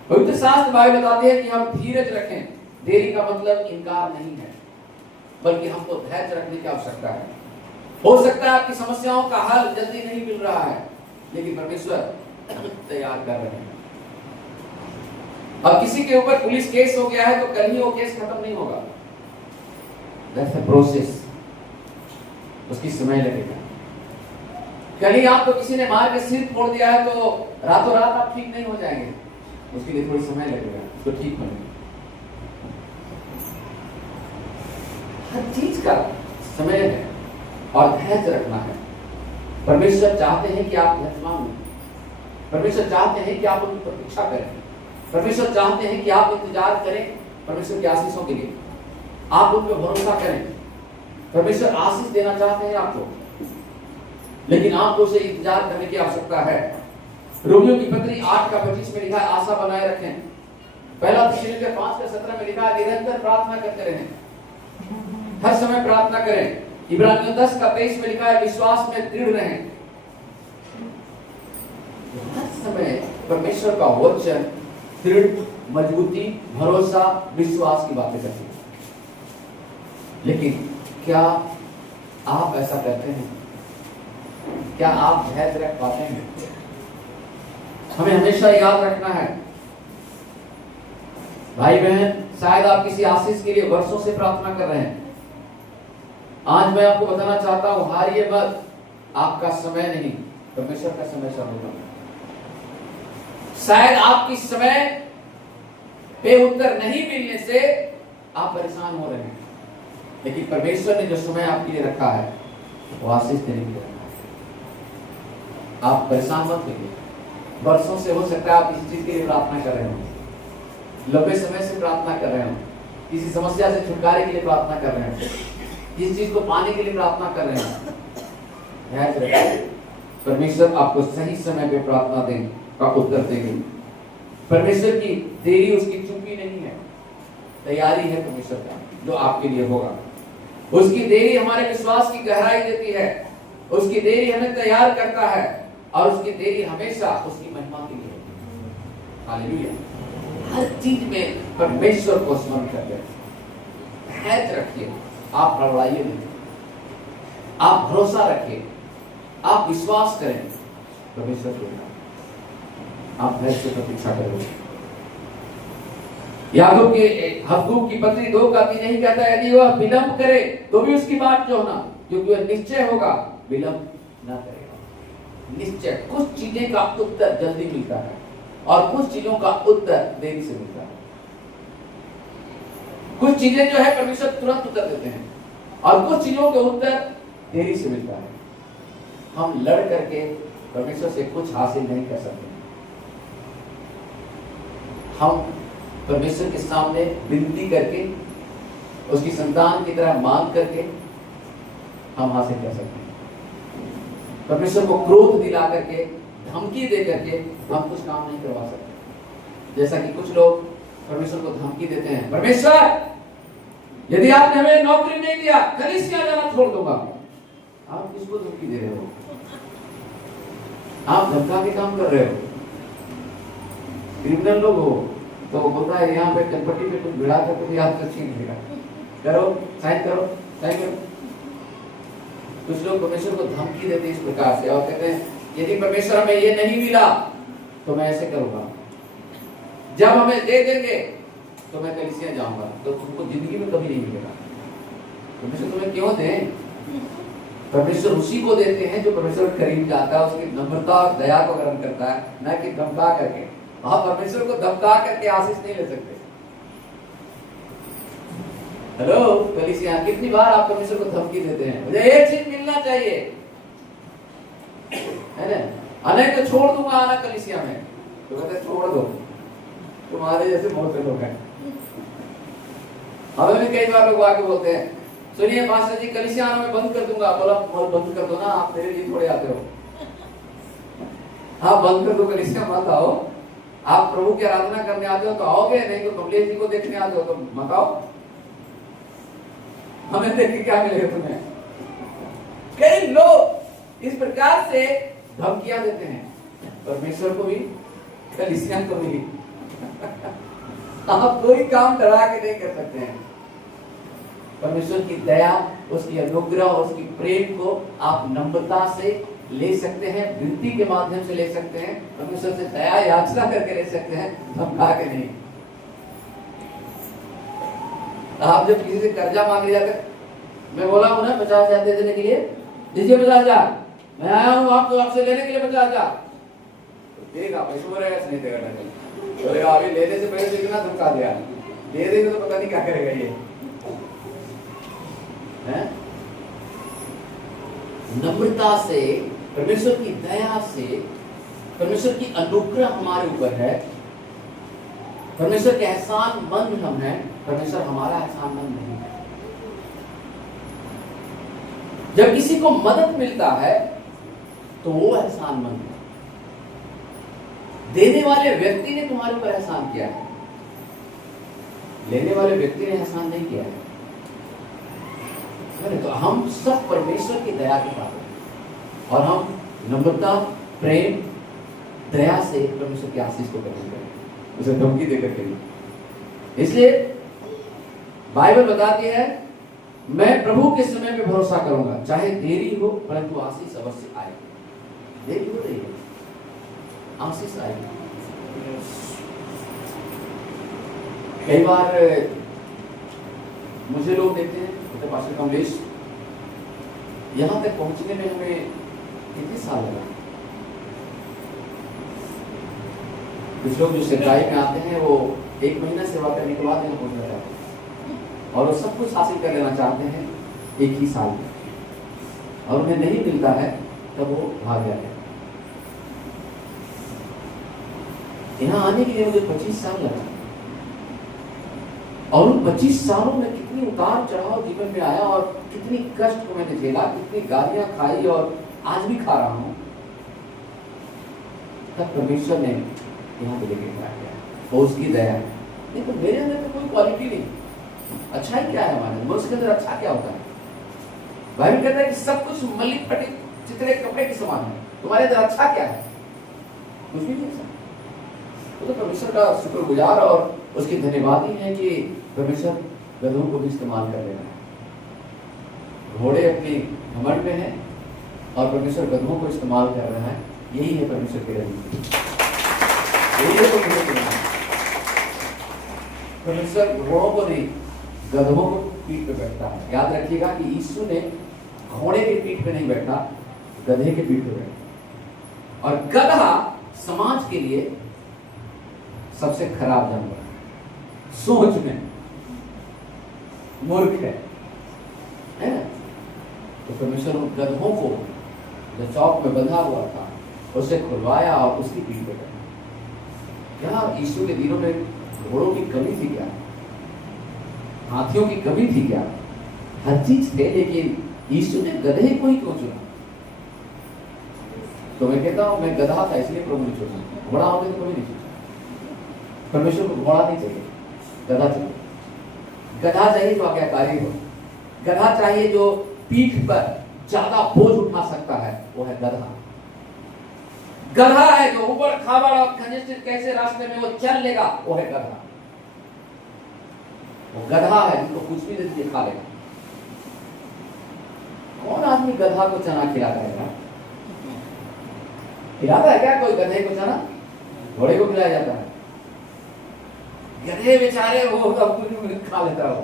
पवित्र शास्त्र बाइबल बताती है कि हम धीरज रखें। देरी का मतलब इनकार नहीं है, बल्कि हमको धैर्य रखने की आवश्यकता है। हो सकता है आपकी समस्याओं का हल जल्दी नहीं मिल रहा है, लेकिन परमेश्वर तैयार कर रहे हैं। अब किसी के ऊपर पुलिस केस हो गया है तो कल ही वो केस खत्म नहीं होगा। That's a process, उसकी समय लगेगा। कल ही आपको किसी ने मार के सिर फोड़ दिया है तो रातों रात आप ठीक नहीं हो जाएंगे, उसके लिए थोड़ी समय लगेगा तो ठीक होने। हर चीज का समय है और धैर्य रखना है। परमेश्वर चाहते हैं कि आप धैर्यवान हो, परमेश्वर चाहते हैं कि आप उनकी प्रतीक्षा करें, परमेश्वर चाहते हैं कि आप इंतजार करें परमेश्वर की आशीषों के लिए, आप उन पर भरोसा करें। परमेश्वर आशीष देना चाहते हैं आपको, लेकिन आपको उसे इंतजार करने की आवश्यकता है। रोमियो की पत्री 8:25 में लिखा है, आशा बनाए रखें। पहला थिस्सलुनीके 5:17 में लिखा है, निरंतर प्रार्थना करते रहें, हर समय प्रार्थना करें। इब्रानियों 10:23 में लिखा है, विश्वास में दृढ़ रहें। हर समय परमेश्वर का वचन दृढ़, मजबूती, भरोसा, विश्वास की बातें करती है। लेकिन क्या आप ऐसा करते हैं? क्या आप धैर्य रख पाते हैं? हमें हमेशा याद रखना है भाई बहन, शायद आप किसी आशीष के लिए वर्षों से प्रार्थना कर रहे हैं। आज मैं आपको बताना चाहता हूं, हारिए मत, आपका समय नहीं, परमेश्वर का समय सर्वोत्तम है। शायद आपकी समय पे उत्तर नहीं मिलने से आप परेशान हो रहे हैं, लेकिन परमेश्वर ने जो समय आपके लिए रखा है वो आशीष देने के लिए रखा है। आप परेशान मत होइए। वर्षों से हो सकता है आप किसी चीज के लिए प्रार्थना कर रहे हो, लंबे समय से प्रार्थना कर रहे हो, किसी समस्या से छुटकारे के लिए प्रार्थना कर रहे हो, किसी चीज को पाने के लिए प्रार्थना कर रहे हो। धैर्य रखिए, परमेश्वर आपको सही समय पे प्रार्थना देंगे का उत्तर देंगे। परमेश्वर की देरी उसकी चूकी नहीं है, तैयारी है परमेश्वर का जो आपके लिए होगा। उसकी देरी हमारे विश्वास की गहराई देती है, उसकी देरी हमें तैयार करता है और उसकी देरी हमेशा उसकी महिमा के लिए होती है। हालेलुया। हर चीज में परमेश्वर को स्मरण करते हैं। धैर्य रखिए, आप हड़बड़ाइए नहीं, आप भरोसा रखिए, आप विश्वास करें परमेश्वर को, आप धैर्य से प्रतीक्षा करें। याकूब के हबक्कूक की पत्री 2:3 नहीं कहता, यदि वह विलंब करे तो भी उसकी बात जो होना, क्योंकि वह निश्चय होगा, विलंब न करेगा। निश्चय, कुछ चीजें का उत्तर जल्दी मिलता है और कुछ चीजों का उत्तर देरी से मिलता है। कुछ चीजें जो है परमेश्वर तुरंत उत्तर देते हैं और कुछ चीजों के उत्तर देरी से मिलता है। हम लड़ करके परमेश्वर से कुछ हासिल नहीं कर सकते। हम परमेश्वर के सामने विनती करके, उसकी संतान की तरह मांग करके हम हासिल कर सकते हैं। परमेश्वर को क्रोध दिला करके, धमकी दे करके हम कुछ काम नहीं करवा सकते। जैसा कि कुछ लोग परमेश्वर को धमकी देते हैं, परमेश्वर यदि आपने हमें नौकरी नहीं दिया, कलीसिया जाना छोड़ दूंगा। आप किसको धमकी दे रहे हो? आप धमका के काम कर रहे हो। क्रिमिनल लोग हो तो बोलता है यहाँ पे चनपट्टी पे कुछ भिड़ा कर कुछ याद छीन लेगा, करो साइन करो साइन करो। कुछ लोग परमेश्वर को धमकी देते इस प्रकार से और कहते हैं यदि परमेश्वर हमें ये नहीं मिला तो मैं ऐसे करूंगा, जब हमें दे देंगे तो मैं कलीसिया जाऊंगा, तो तुमको जिंदगी में कभी नहीं मिलेगा। परमेश्वर तुम्हें क्यों दें? परमेश्वर उसी को देते हैं जो परमेश्वर करीब जाता है, उसकी नम्रता और दया को ग्रहण करता है, न कि धमका करके। आप परमेश्वर को धमका करके आशीष नहीं ले सकते। हेलो कलीसिया, कितनी बार आप परमेश्वर को धमकी देते हैं, मुझे एक चीज मिलना चाहिए, है ना, नहीं तो छोड़ दूंगा आना कलीसिया में। तो कहते छोड़ दो, तुम्हारे जैसे बहुत से लोग हैं। हमें भी कई बार लोग आके बोलते हैं, सुनिए पास्टर जी कलीसिया आना मैं बंद कर दूंगा। बोला बंद कर दो ना, आप मेरे लिए थोड़े आते हो। हाँ बंद कर दो, कलीसिया मत आओ। आप प्रभु की आराधना करने आते हो तो आओगे, नहीं तो कमलेश जी को देखने आते हो तो मत आओ। हमें देख के क्या मिलेगा तुम्हें? कई लोग इस प्रकार से धमकियां देते हैं परमेश्वर को भी, कलीसिया को भी। आप कोई काम डरा के नहीं कर सकते हैं। परमेश्वर की दया, उसकी अनुग्रह और उसकी प्रेम को आप नम्रता से ले सकते हैं, विनती के माध्यम से ले सकते हैं, परमेश्वर से दया याचना करके ले सकते हैं, धमका के नहीं। आप जब किसी से कर्जा मांग लिया जाते, मैं बोला हूं ना 50,000 दे देने के लिए, दीजिए 50,000, मैं आया हूं आपको आपसे लेने के लिए 50,000। देगा पैसे बोलेगा नहीं देगा, बोलेगा अभी लेने से पहले कितना धमका दिया, दे देंगे तो पता नहीं क्या करेगा ये है? नम्रता से, परमेश्वर की दया से, परमेश्वर की अनुग्रह हमारे ऊपर है, परमेश्वर के एहसान मंद हम हैं, परमेश्वर हमारा एहसान मंद नहीं है। जब किसी को मदद मिलता है तो वो एहसान मंद है। देने वाले व्यक्ति ने तुम्हारे ऊपर एहसान किया है, लेने वाले व्यक्ति ने एहसान नहीं किया है। तो हम सब परमेश्वर की दया के पात्र हैं और हम नम्रता, प्रेम, दया से परमेश्वर की आशीष को ग्रहण करें, उसे धमकी देकर करें। इसलिए बाइबल बताती है, मैं प्रभु के समय में भरोसा करूंगा, चाहे देरी हो परंतु आशीष अवश्य आएगी। देरी हो रही है, आशीष आएगी। कई बार मुझे लोग देखते हैं, पास्टर कमलेश यहां तक पहुंचने में हमें कितने साल लगा। कुछ लोग जो सेवकाई में आते हैं वो 1 महीना सेवा करने के बाद यहाँ पहुंचना चाहते हैं और वो सब कुछ हासिल कर लेना चाहते हैं एक ही साल में, और उन्हें नहीं मिलता है तब वो भाग जाते हैं। यहाँ आने के लिए मुझे 25 साल लगा और उन 25 सालों में कितनी उतार चढ़ाव जीवन में आया और कितनी कष्ट को मैंने झेला, कितनी गालियां खाई और आज भी खा रहा हूं। तब परमेश्वर ने यहाँ पे लेके गया और उसकी दया। नहीं तो मेरे अंदर तो कोई क्वालिटी नहीं, अच्छा ही क्या है हमारे मनुष्य के अंदर, अच्छा क्या होता है? बाइबल कहता है कि सब कुछ मलिन पटे चितरे कपड़े के समान है, तुम्हारे अंदर अच्छा क्या है? कुछ भी नहीं। तो परमेश्वर का शुक्रगुजार और उसकी धन्यवादी है कि परमेश्वर गधों को भी इस्तेमाल कर लेना है। घोड़े अपने घमंड में हैं और परमेश्वर गधों को इस्तेमाल कर रहा है। यही है परमेश्वर के रणनीति, यही है परमेश्वर घोड़ों को नहीं, गधों को पीठ पे बैठता है। याद रखिएगा कि यीशु ने घोड़े की पीठ पे नहीं बैठा, गधे के पीठ पे बैठा। और गधा समाज के लिए सबसे खराब जानवर है, सोच में मूर्ख है ना? तो परमेश्वर उन गधों को जो चौक में बंधा हुआ था उसे खुलवाया और उसकी पीठ पे बैठा। क्या यीशु के दिनों में घोड़ों की कमी थी क्या? हाथियों की कमी थी क्या? हर चीज थे, लेकिन यीशु ने गधे को ही क्यों चुना? तो मैं कहता हूं मैं गधा था इसलिए प्रभु ने चुना, घोड़ा होते तो कभी नहीं चुना। परमेश्वर को घोड़ा नहीं चाहिए, गधा चाहिए। गधा चाहिए जो आज्ञाकारी हो, गधा चाहिए जो पीठ पर ज्यादा बोझ उठा सकता है, वो है गधा। गधा है जो ऊबड़ खाबड़ और कंजेस्टेड कैसे रास्ते में वो चल लेगा, वो है गधा। वो गधा है जिसको कुछ भी दे दिए खा लेगा। कौन आदमी गधा को चना खिलाता है? खिलाता है क्या कोई गधे को चना? घोड़े को खिलाया जाता है। गधे बेचारे वो पूरी खा लेता हो,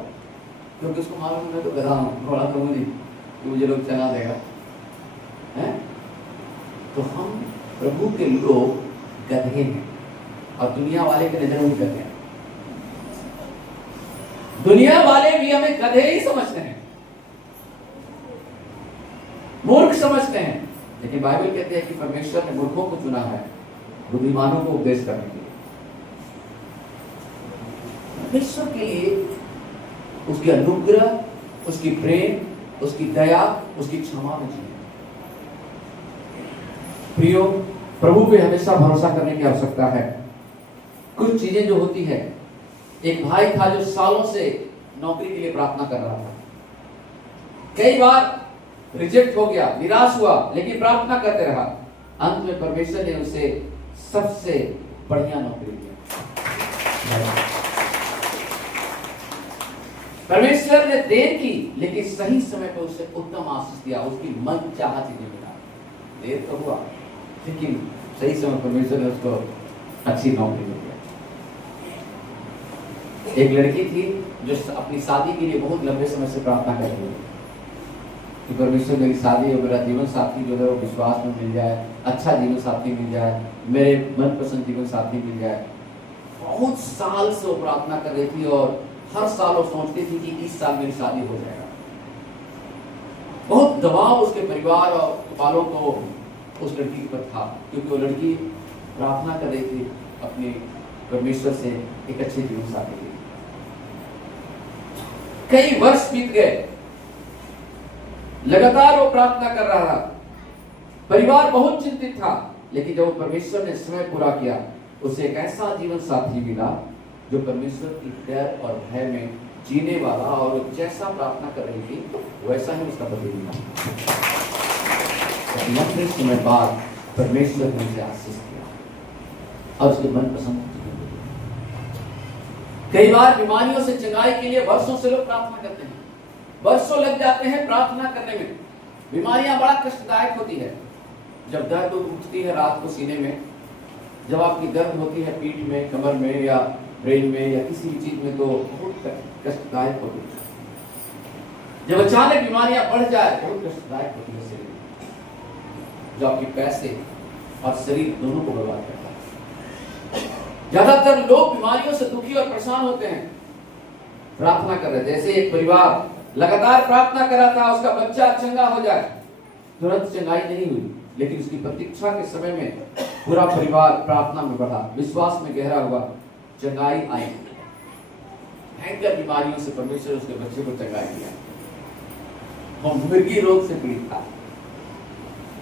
क्योंकि उसको मालूम मैं तो गधा हूँ, घोड़ा तो मुझे मुझे लोग चला देगा है। तो हम प्रभु के लोग गधे हैं और दुनिया वाले के नजर में गधे हैं। दुनिया वाले भी हमें गधे ही समझते हैं, मूर्ख समझते हैं, लेकिन बाइबल कहते हैं कि परमेश्वर ने मूर्खों को चुना है बुद्धिमानों को उपदेश करने के लिए। परमेश्वर के लिए उसकी अनुग्रह, उसकी प्रेम, उसकी दया, उसकी क्षमा में चाहिए। प्रियो, प्रभु पे हमेशा भरोसा करने की आवश्यकता है। कुछ चीजें जो होती है, एक भाई था जो सालों से नौकरी के लिए प्रार्थना कर रहा था, कई बार रिजेक्ट हो गया, निराश हुआ, लेकिन प्रार्थना करते रहा। अंत में परमेश्वर ने उसे सबसे बढ़िया नौकरी दिया। परमेश्वर ने देर की, लेकिन सही समय पर उसे उत्तम आशीष दिया, उसकी मन चाहा चीजें मिला। देर तो हुआ, लेकिन सही समय परमेश्वर ने उसको अच्छी नौकरी दिया। एक लड़की थी जो अपनी शादी के लिए बहुत लंबे समय से प्रार्थना कर रही थी कि परमेश्वर मेरी शादी और मेरा जीवन साथी जो है वो विश्वास में मिल जाए, अच्छा जीवन साथी मिल जाए, मेरे मनपसंद जीवन साथी मिल जाए। बहुत साल से वो प्रार्थना कर रही थी और हर साल वो सोचती थी कि इस साल मेरी शादी हो जाएगा। बहुत दबाव उसके परिवार और वालों को उस लड़की पर था, क्योंकि वो लड़की प्रार्थना कर रही थी अपने परमेश्वर से एक अच्छे जीवन साथी के लिए। कई वर्ष बीत गए, लगातार वो प्रार्थना कर रहा था, परिवार बहुत चिंतित था, लेकिन जब परमेश्वर ने समय पूरा किया, उसे एक ऐसा जीवन साथी मिला जो परमेश्वर की डर और भय में जीने वाला, और जैसा प्रार्थना कर रही थी वैसा ही उसका पति मिला। लंबे समय बाद परमेश्वर ने उसे आशीष दिया और उसके मनपसंद। कई बार बीमारियों से चंगाई के लिए वर्षों से लोग प्रार्थना करते हैं, वर्षों लग जाते हैं प्रार्थना करने में। बीमारियां बड़ा कष्टदायक होती है। जब दर्द उठती है रात को सीने में, जब आपकी दर्द होती है पीठ में, कमर में या ब्रेन में या किसी भी चीज में, तो बहुत कष्टदायक होती है। जब अचानक बीमारियां बढ़ जाए, बहुत कष्टदायक होती है शरीर, जो आपके पैसे और शरीर दोनों को बर्बाद करता है। ज्यादातर लोग बीमारियों से दुखी और परेशान होते हैं। प्रार्थना कर रहे, जैसे एक परिवार लगातार प्रार्थना कर रहा था उसका बच्चा चंगा हो जाए, तुरंत चंगाई नहीं हुई, लेकिन उसकी प्रतीक्षा के समय में पूरा परिवार प्रार्थना में बढ़ा, विश्वास में गहरा हुआ, चंगाई आई। भयंकर बीमारियों से परमेश्वर उसके बच्चे को चंगाई दिया। वो मिर्गी रोग से पीड़ित था,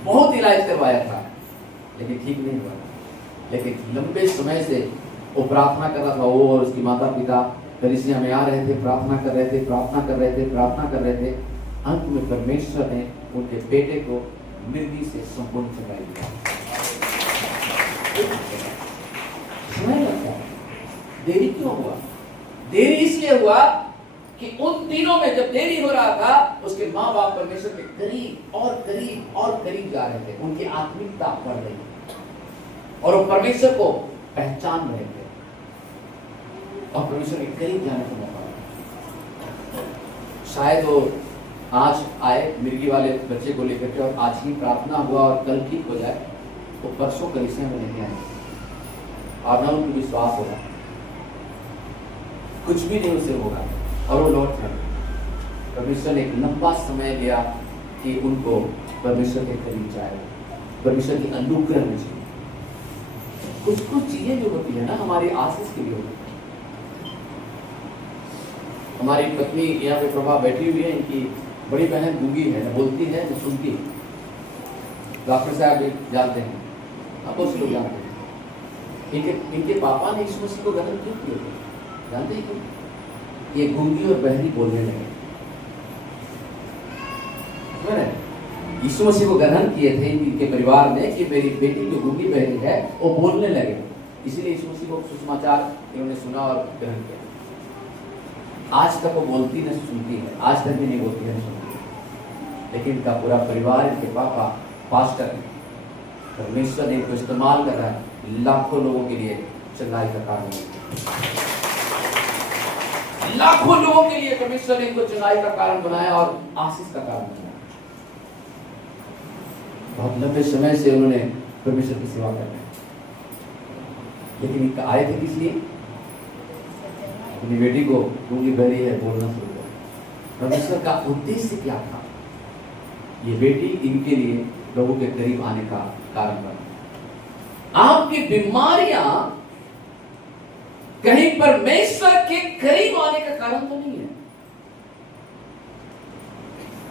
बहुत इलाज करवाया था, लेकिन ठीक नहीं हुआ। लेकिन लंबे समय से वो प्रार्थना कर रहा था, वो और उसकी माता पिता कलीसिया में आ रहे थे, प्रार्थना कर रहे थे, प्रार्थना कर रहे थे, प्रार्थना कर रहे थे। अंत में परमेश्वर ने उनके बेटे को मिर्गी से संपूर्ण चंगाई दिया। समय लगता है। देरी क्यों हुआ? देरी इसलिए हुआ कि उन दिनों में जब देरी हो रहा था, उसके माँ बाप परमेश्वर के करीब और करीब और करीब जा रहे थे, उनकी आत्मिकता बढ़ रही थी और वो परमेश्वर को पहचान रहे थे और परमेश्वर के करीब जाने को मौका मिला। शायद वो आज आए मिर्गी वाले बच्चे को लेकर के और आज ही प्रार्थना हुआ और कल ठीक हो जाए, तो परसों कलीसिया में नहीं आए और न उनको विश्वास होगा, कुछ भी नहीं उसे होगा और वो लौट गए। परमेश्वर ने एक लंबा समय लिया कि उनको परमेश्वर के करीब जाए, परमेश्वर की अनुग्रह में चाहिए। कुछ चीजें जो होती है ना, हमारी आशीष के लिए होती है। हमारी पत्नी यहाँ पे प्रभा बैठी हुई है, इनकी बड़ी बहन गूंगी है, न बोलती है न सुनती है। डॉक्टर साहब भी जानते हैं, बहुत से लोग जानते हैं। इनके पापा ने यीशु मसीह को ग्रहण क्यों किया? जानते हैं क्यों? ये गूंगी और बहरी बोलने लगे। यीशु मसीह को ग्रहण किए थे इनके परिवार ने कि मेरी बेटी जो गूंगी बहरी है वो बोलने लगे, इसीलिए यीशु मसीह को सुसमाचार इन्होंने सुना और ग्रहण किया। आज तक वो बोलती न सुनती है, आज तक भी नहीं बोलती है न सुनती है, लेकिन इनका पूरा परिवार, इनके पापा पास्टर है। परमेश्वर ने इनको इस्तेमाल कर रहा है लाखों लोगों के लिए चंगाई का कारण है। लाखों लोगों के लिए परमेश्वर ने इनको चंगाई का कारण बनाया और आशीष का कारण बनाया। बहुत लंबे समय से उन्होंने परमेश्वर की सेवा करना, लेकिन इनका आए थे किस लिए? अपनी बेटी को गूंगी बहरी है बोलना शुरू कर। परमेश्वर का उद्देश्य क्या था? ये बेटी इनके लिए प्रभु के करीब आने का कारण बना। आपकी बीमारियां कहीं परमेश्वर के करीब आने का कारण तो नहीं है।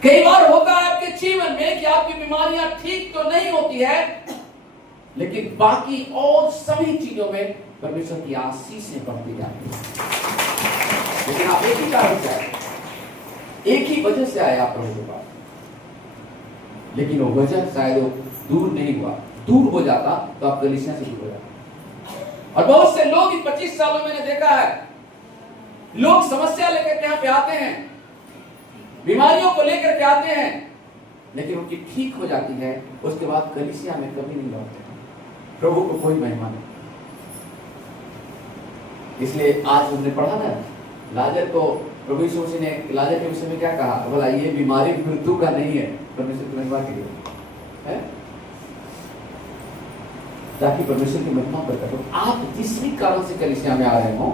कई बार होता है आपके जीवन में कि आपकी बीमारियां ठीक तो नहीं होती है, लेकिन बाकी और सभी चीजों में परमेश्वर की आशीषें बढ़ती जाती है। लेकिन आप एक ही कारण से आए, एक ही वजह से आए आप प्रभु के पास, लेकिन वो वजह शायद वो दूर नहीं हुआ। दूर हो जाता तो आप कलीसिया से दूर हो जाते। और बहुत से लोग इन 25 सालों में मैंने देखा है, लोग समस्या लेकर के यहाँ पे आते हैं, बीमारियों को लेकर के आते हैं, लेकिन उनकी ठीक हो जाती है, उसके बाद कलीसिया में कभी नहीं लौटते। प्रभु को कोई महिमा नहीं। इसलिए आज हमने पढ़ा ना, लाजर को प्रभु यीशु मसीह ने लाजर के विषय में क्या कहा? बोला ये बीमारी मृत्यु का नहीं है, परमेश्वर की महिमा के लिए है, ताकि परमेश्वर की महिमा करता। तो आप जिस भी कारण से कलीसिया में आ रहे हो,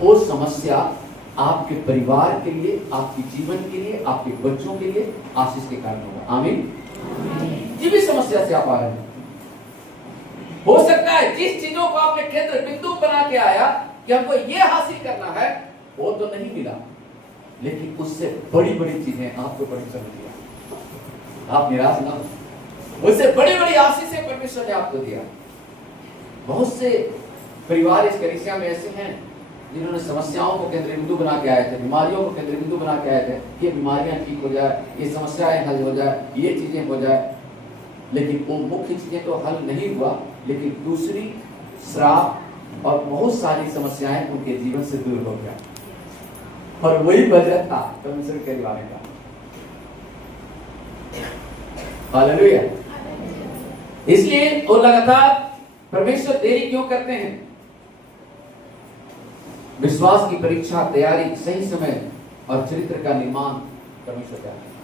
वो समस्या आपके परिवार के लिए, आपके जीवन के लिए, आपके बच्चों के लिए आशीष के कारण होगा। आमीन। जिस भी समस्या से आप आ रहे हैं, हो सकता है जिस चीजों को आपने केंद्र बिंदु बना के आया कि हमको ये हासिल करना है, वो तो नहीं मिला, लेकिन उससे बड़ी बड़ी चीजें आपको परमेश्वर ने दिया। आप निराश ना हो, उससे बड़ी बड़ी आशीषें परमेश्वर ने आपको दिया। बहुत से परिवार इस कलीसिया में ऐसे हैं जिन्होंने समस्याओं को केंद्र बिंदु बना के आए थे, बीमारियों को केंद्र बिंदु बना के आए थे, ये बीमारियां ठीक हो जाए, ये समस्याएं हल हो जाए, ये चीजें हो जाए, लेकिन वो मुख्य चीजें तो हल नहीं हुआ, लेकिन दूसरी श्राप और बहुत सारी समस्याएं उनके जीवन से दूर हो गया। और वही वजह था परमेश्वर के आने का। हालेलुया। इसलिए वो लगातार परमेश्वर देरी क्यों करते हैं? विश्वास की परीक्षा, तैयारी, सही समय और चरित्र का निर्माण परमेश्वर करते हैं।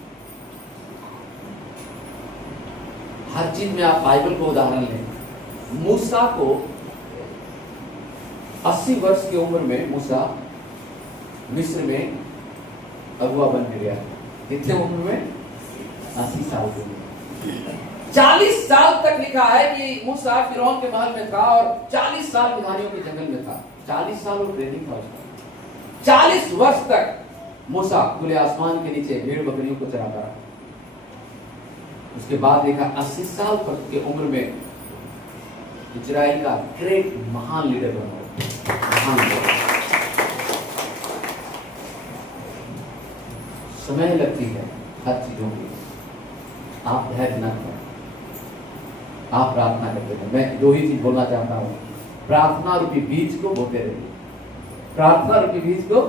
हर चीज में आप बाइबल को उदाहरण लें। मूसा को 80 वर्ष की उम्र में मूसा मिस्र में अगुआ बन गया। कितने उम्र में? 80 साल की उम्र। 40 साल तक लिखा है कि मूसा फिरौन के महल में था और 40 साल मिघानियों के जंगल में था। 40 साल वो ट्रेनिंग था उसका। 40 वर्ष तक मूसा खुले आसमान के नीचे भेड़ बकरियों को चराता रहा। उसके बाद देखा 80 साल तक की उम्र में इजराइल का ग्रेट महान लीडर बना। महान लीडर। समय लगती है हर चीजों की। आप धैर्य न करें, आप प्रार्थना करते हैं। मैं दो ही चीज बोलना चाहता हूँ। प्रार्थना रूपी बीज को बोते रहिए। प्रार्थना रूपी बीज को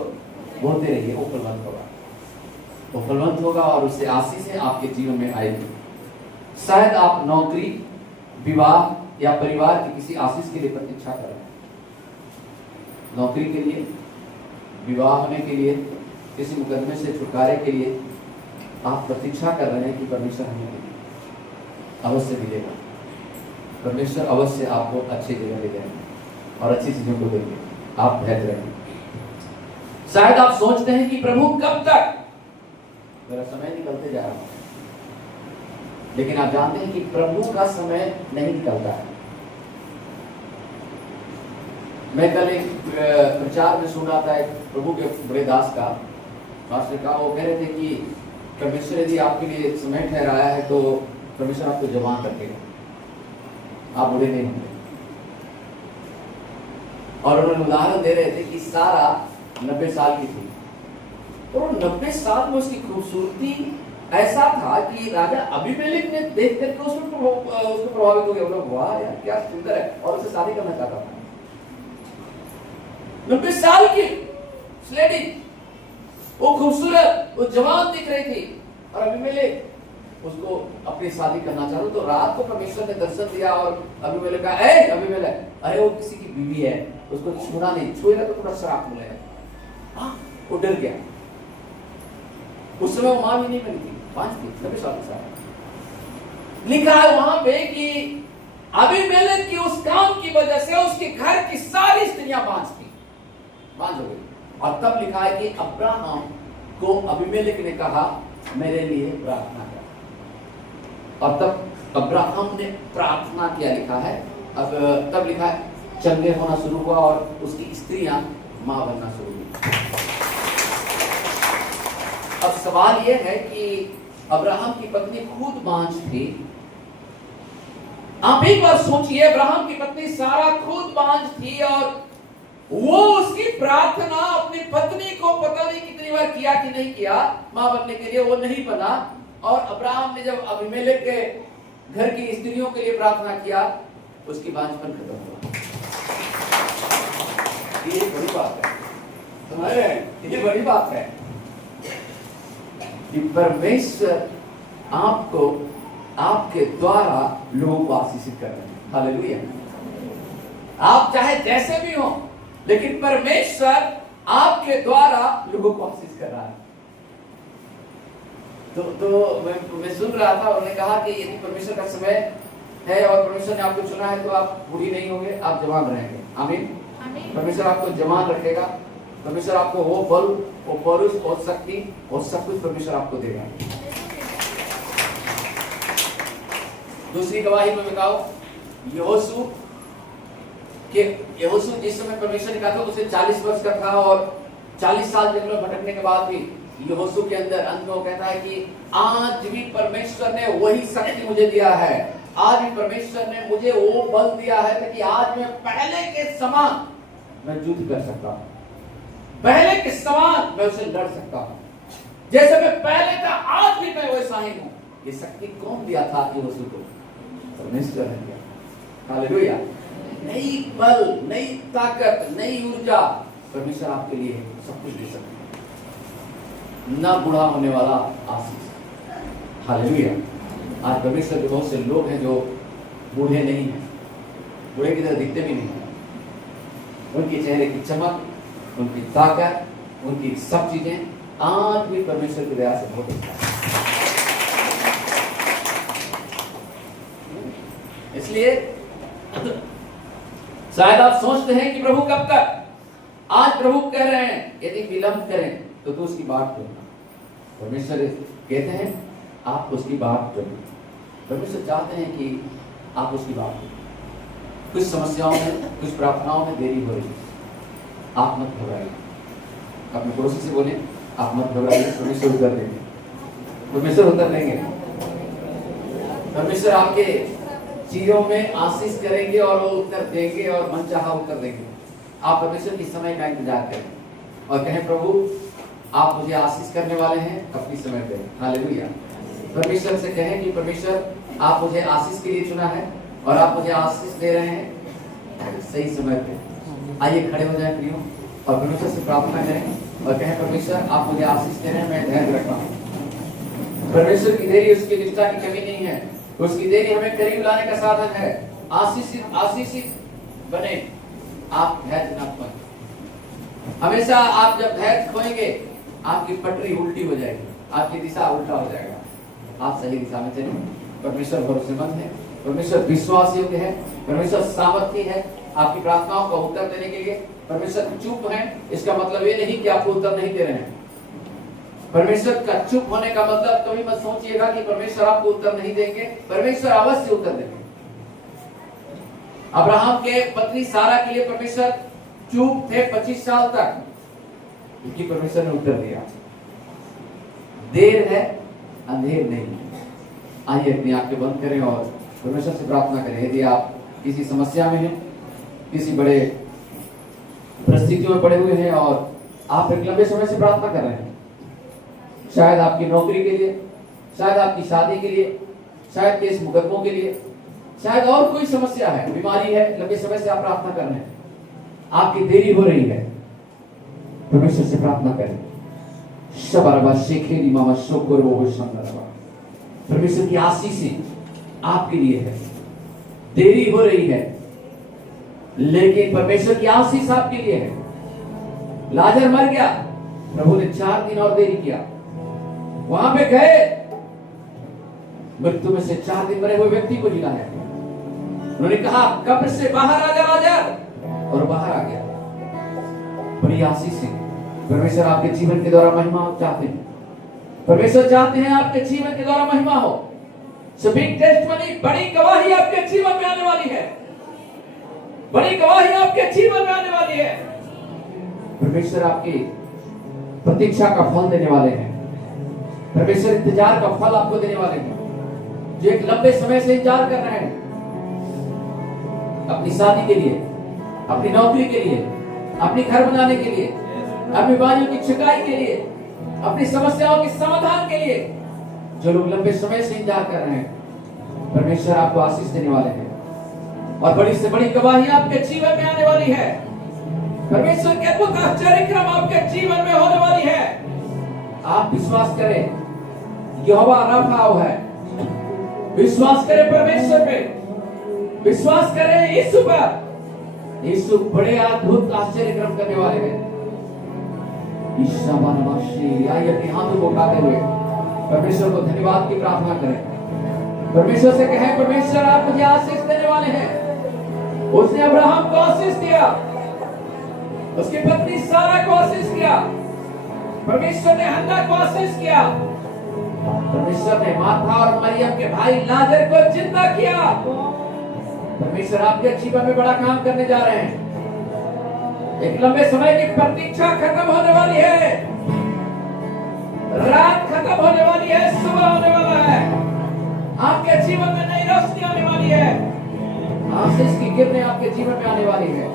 बोते रहिए, वो फलवंत होगा। वो फलवंत होगा और उससे आशीषें आपके जीवन में आएगी। शायद आप नौकरी, विवाह या परिवार की किसी आशीष के लिए प्रतीक्षा कर रहे हैं। नौकरी के लिए, विवाह होने के लिए, किसी मुकदमे से छुटकारे के लिए आप प्रतीक्षा कर रहे हैं कि परमेश्वर हमें अवश्य मिलेगा। परमेश्वर अवश्य आपको अच्छी जगह ले जाएंगे और अच्छी चीजों को देंगे। आप धैर्य रखें। शायद आप सोचते हैं कि प्रभु कब तक? मेरा समय निकलते जा रहा है, लेकिन आप जानते हैं कि प्रभु का समय नहीं निकलता है। मैं कल एक प्रचार में सुन रहा था एक प्रभु के बड़े दास का, पास्टर का, वो कह रहे थे कि परमेश्वर यदि आपके लिए समय ठहराया है तो परमेश्वर आपको जवान रखेगा, आप बूढ़े नहीं होंगे। और उन्होंने उदाहरण दे रहे थे कि सारा 90 साल की थी, तो 90 साल में उसकी खूबसूरती ऐसा था कि राजा अबीमेलेक ने देख करके उसको प्रभावित हो गया। बोला वाह यार क्या सुंदर है, और उससे शादी करना चाहता था। 90 साल की लेडी, वो खूबसूरत, वो जवान दिख रही थी, और अबीमेलेक उसको अपनी शादी करना चाहता, तो रात को परमेश्वर ने दर्शन दिया और अबीमेलेक कहा, ए अबीमेलेक, अरे वो किसी की बीवी है, उसको छूना नहीं, छुएगा तो थोड़ा श्राप मिलेगा। हाँ, वो डर गया। उस समय वो मां भी नहीं बनी थी, 5 थी, 90 साल की। लिखा है वहां पे कि अबीमेलेक की उस काम की वजह से उसके घर की सारी स्त्रियां बांझ थी, बांझ हो गई। और तब लिखा है कि अब्राहम को अबीमेलेक ने कहा, मेरे लिए प्रार्थना कर। और तब अब्राहम ने प्रार्थना किया, लिखा है। अब तब लिखा है चंगे होना शुरू हुआ और उसकी स्त्रियां मां बनना शुरू हुई। अब सवाल यह है कि अब्राहम की पत्नी खुद बांझ थी। आप एक बार सोचिए, अब्राहम की पत्नी सारा खुद बांझ थी और वो उसकी प्रार्थना अपनी पत्नी को पता नहीं कितनी बार किया कि नहीं किया मां बनने के लिए, वो नहीं बना। और अब्राहम ने जब अबीमेलेक के घर की स्त्रियों के लिए प्रार्थना किया, उसकी बांझपन खत्म हुआ। ये बड़ी बात है, समझ रहे हैं? ये बड़ी बात है कि परमेश्वर आपको आपके द्वारा लोगों को आशीषित कर रहे हैं। हालेलुया। आप चाहे जैसे भी हो, लेकिन परमेश्वर आपके द्वारा लोगों को आशीष कर रहा है। तो मैं सुन रहा था, उन्होंने कहा कि यदि परमेश्वर का समय है और परमेश्वर ने आपको चुना है तो आप बूढ़ी नहीं होंगे, आप जवान रहेंगे। आमीन। परमेश्वर आपको जवान रखेगा। परमेश्वर आपको वो बल, वो पौरुष और शक्ति और सब कुछ परमेश्वर आपको देगा। दूसरी गवाही में बताओ, यहोशू जिस समय परमेश्वर ने कहा था उसे 40 वर्ष का था और 40 साल जंगल में भटकने के बाद भी यहोशू के अंदर अंत में कहता है कि आज भी परमेश्वर ने वही शक्ति मुझे दिया है, आज भी परमेश्वर ने मुझे वो बल दिया है ताकि आज मैं पहले के समान मैं युद्ध कर सकता हूं, पहले के समान मैं उसे लड़ सकता हूं, जैसे मैं पहले था आज भी मैं वैसा ही हूं। ये शक्ति कौन दिया था यहोशू को? परमेश्वर ने दिया। हालेलुया। नई बल, नई ताकत, नई ऊर्जा परमेश्वर आपके लिए सब कुछ दे सकते हैं। ना बूढ़ा होने वाला आशीष। हालेलुया। आज परमेश्वर के बहुत से लोग हैं जो बूढ़े नहीं हैं, बूढ़े की तरह दिखते भी नहीं हैं। उनके चेहरे की चमक, उनकी ताकत, उनकी सब चीजें आज भी परमेश्वर की दया से बहुत अच्छा है। इसलिए शायद आप सोचते हैं कि प्रभु कब तक? आज प्रभु कह रहे हैं यदि विलंब करें तो उसकी बात छोड़ना। परमेश्वर कहते हैं आप उसकी बात छोड़ो। परमेश्वर चाहते हैं कि आप उसकी बात छोड़ो। कुछ समस्याओं में, कुछ प्रार्थनाओं में देरी हो रही है, आप मत घबराइए। अपने पड़ोसी से बोले, आप मत घबराइए, परमेश्वर उत्तर देंगे। परमेश्वर उत्तर देंगे। परमेश्वर आपके चीजों में आशीष करेंगे और वो उत्तर देंगे और मनचाहा उत्तर देंगे। आप परमेश्वर की समय का इंतजार करें और कहें, प्रभु आप मुझे आशीष करने वाले हैं अपनी समय पे। हालेलुया। परमेश्वर से कहें कि परमेश्वर आप मुझे आशीष के लिए चुना है और आप मुझे आशीष दे रहे हैं सही समय पे। आइए खड़े हो जाए प्रियो और परमेश्वर से प्रार्थना करें और कहें, परमेश्वर आप मुझे आशीष दे रहे हैं, मैं धैर्य रखता हूँ। परमेश्वर की देरी उसकी निष्ठा की कमी नहीं है, उसकी देरी हमें करीब लाने का साधन है। आशीषित बने, आप धैर्य न खोएं। हमेशा आप जब धैर्य खोएंगे आपकी पटरी उल्टी हो जाएगी, आपकी दिशा उल्टा हो जाएगा। आप सही दिशा में चलें। परमेश्वर भरोसेमंद है, परमेश्वर विश्वास योग्य है, परमेश्वर सामर्थ्य है आपकी प्रार्थनाओं का उत्तर देने के लिए। परमेश्वर चुप है, इसका मतलब ये नहीं कि आपको उत्तर नहीं दे रहे हैं। परमेश्वर का चुप होने का मतलब कभी मत सोचिएगा कि परमेश्वर आपको उत्तर नहीं देंगे। परमेश्वर अवश्य उत्तर देंगे। अब्राहम के पत्नी सारा के लिए परमेश्वर चुप थे 25 साल तक, क्योंकि परमेश्वर ने उत्तर दिया। देर है, अंधेर नहीं। आइए अपनी आंखें बंद करें और परमेश्वर से प्रार्थना करें। यदि आप किसी समस्या में हैं, किसी बड़े परिस्थितियों में पड़े हुए हैं और आप एक लंबे समय से प्रार्थना कर रहे हैं, शायद आपकी नौकरी के लिए, शायद आपकी शादी के लिए, शायद केस मुकदमों के लिए, शायद और कोई समस्या है, बीमारी है, लंबे समय से आप प्रार्थना कर रहे हैं, आपकी देरी हो रही है, परमेश्वर से प्रार्थना करें। शबरबा शेखेरी मामा शोकर वो शंदरबा परमेश्वर की आशीषें आपके लिए है। देरी हो रही है, लेकिन परमेश्वर की आशीष आपके लिए है। लाजर मर गया, प्रभु ने 4 दिन और देरी किया। वहां पे गए, मृत्यु में से 4 दिन मरे हुए व्यक्ति को जिलाया। उन्होंने कहा कब्र से बाहर आ जा लाजर, और बाहर आ गया। बड़ी आशीष है। परमेश्वर आपके जीवन के द्वारा महिमा चाहते हैं। परमेश्वर चाहते हैं आपके जीवन के द्वारा महिमा हो। सभी टेस्टमनी, बड़ी गवाही आपके जीवन में आने वाली है। बड़ी गवाही आपके जीवन में आने वाली है। परमेश्वर आपकी प्रतीक्षा का फल देने वाले हैं। परमेश्वर इंतजार का फल आपको देने वाले हैं। जो एक लंबे समय से इंतजार कर रहे हैं अपनी शादी के लिए, अपनी नौकरी के लिए, अपनी घर बनाने के लिए, अपनी बीमारियों की छिकाई के लिए, अपनी समस्याओं के समाधान के लिए, जो लोग लंबे समय से इंतजार कर रहे हैं, परमेश्वर आपको आशीष देने वाले हैं। और बड़ी से बड़ी गवाही आपके जीवन में आने वाली है। परमेश्वर के अद्भुत आश्चर्य क्रम आपके जीवन में होने वाली है। आप विश्वास करें, यहोवा राफा है। विश्वास करें परमेश्वर पे, विश्वास करें यीशु पर। यीशु बड़े अद्भुत आश्चर्य क्रम करने वाले हैं। आइए अपने हाथों को उठाते हुए परमेश्वर को धन्यवाद की प्रार्थना करें। परमेश्वर से कहें, परमेश्वर आप मुझे आशीष देने वाले हैं। उसने अब्राहम को आशीष दिया, उसकी पत्नी सारा को आशीष किया। परमेश्वर ने हन्ना को आशीष किया। परमेश्वर ने मार्था और मरियम के भाई लाजर को जिंदा किया। परमेश्वर आपके जीवन में बड़ा काम करने जा रहे हैं। एक लंबे समय की प्रतीक्षा खत्म होने वाली है। रात खत्म होने वाली है, सुबह होने वाला है। आपके जीवन में नई रोशनी आने वाली है। आशीष की किरणें आपके जीवन में आने वाली है।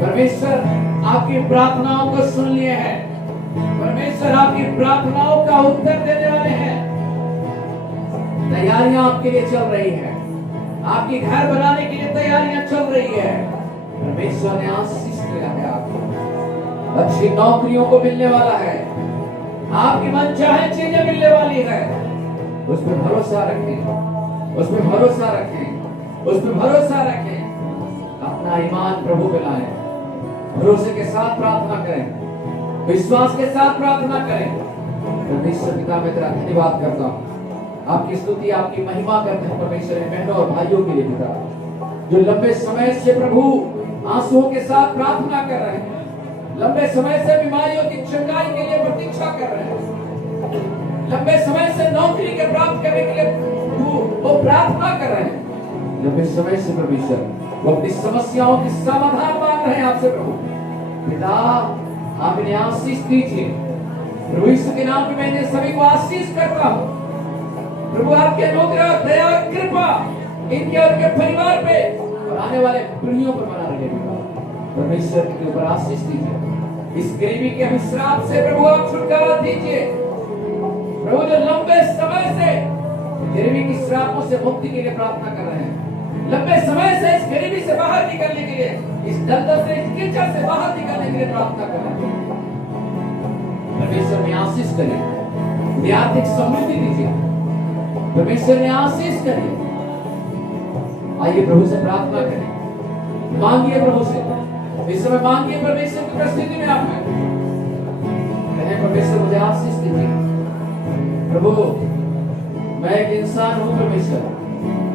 परमेश्वर आपकी प्रार्थनाओं को सुन लिए हैं। परमेश्वर आपकी प्रार्थनाओं का उत्तर देने वाले हैं। तैयारियां आपके लिए चल रही हैं। आपकी घर बनाने के लिए तैयारियां चल रही है। परमेश्वर ने आशीष दिया है आपको। अच्छी नौकरियों को मिलने वाला है। आपकी मनचाहे चीजें मिलने वाली है। उस पर भरोसा रखें, उस पर भरोसा रखें, उस पर भरोसा रखें। अपना ईमान प्रभु पे लाएं। भरोसे के साथ प्रार्थना करें, विश्वास के साथ प्रार्थना करें। परमेश्वर पिता मैं तेरा धन्यवाद करता हूँ, आपकी स्तुति, आपकी महिमा करते हैं। परमेश्वर बहनों और भाइयों के लिए पिता, जो लंबे समय से प्रभु आंसुओं के साथ प्रार्थना कर रहे हैं, लंबे समय से बीमारियों की चंगाई के लिए प्रतीक्षा कर रहे हैं, लंबे समय से नौकरी के प्राप्त करने के लिए वो प्रार्थना कर रहे हैं, लंबे समय से परमेश्वर वो अपनी समस्याओं की समाधान मांग रहे हैं आपसे प्रभु। पिता आप इन्हें आशीष दीजिए प्रभु। यीशु के नाम में मैं इन्हें सभी को आशीष करता हूँ प्रभु। आपके अनुग्रह, दया, कृपा इनके और इनके परिवार पे और आने वाले पीढ़ियों पर बना रहे। परमेश्वर के ऊपर आशीष दीजिए। इस गरीबी के अभिश्राप से प्रभु आप छुटकारा दीजिए प्रभु। जो लंबे समय से गरीबी की श्रापों से मुक्ति के लिए प्रार्थना कर रहे हैं, लंबे समय से इस गरीबी से बाहर निकलने के लिए, इस दलदल से, इस कीचड़ से बाहर निकलने के लिए प्रार्थना कर रहे हैं, परमेश्वर ने आशीष करिए, आर्थिक समृद्धि दीजिए। परमेश्वर ने आशीष करिए। आइए प्रभु से प्रार्थना करें, मांगिए प्रभु से। इस समय मांगिए परमेश्वर की उपस्थिति में आप हैं। कहें परमेश्वर मुझे आशीष दीजिए प्रभु। मैं एक इंसान हूं परमेश्वर,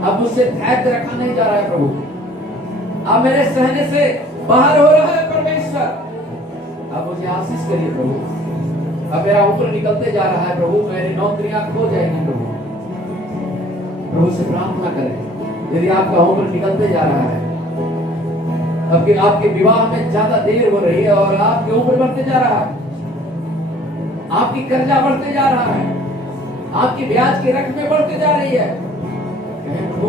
अब मुझसे धैर्य रखा नहीं जा रहा है प्रभु। अब मेरे सहने से बाहर हो रहा है परमेश्वर। अब मुझे आशीष करिए प्रभु। अब मेरा ऊपर निकलते जा रहा है प्रभु, मेरी नौकरियां खो जाएगी प्रभु। प्रभु से प्रार्थना करें। यदि आपका ऊपर निकलते जा रहा है, अब आपके विवाह में ज्यादा देर हो रही है और आपके ऊपर बढ़ते जा रहा है, आपकी कर्जा बढ़ते जा रहा है, आपकी ब्याज की रकमें बढ़ती जा रही है, प्रभु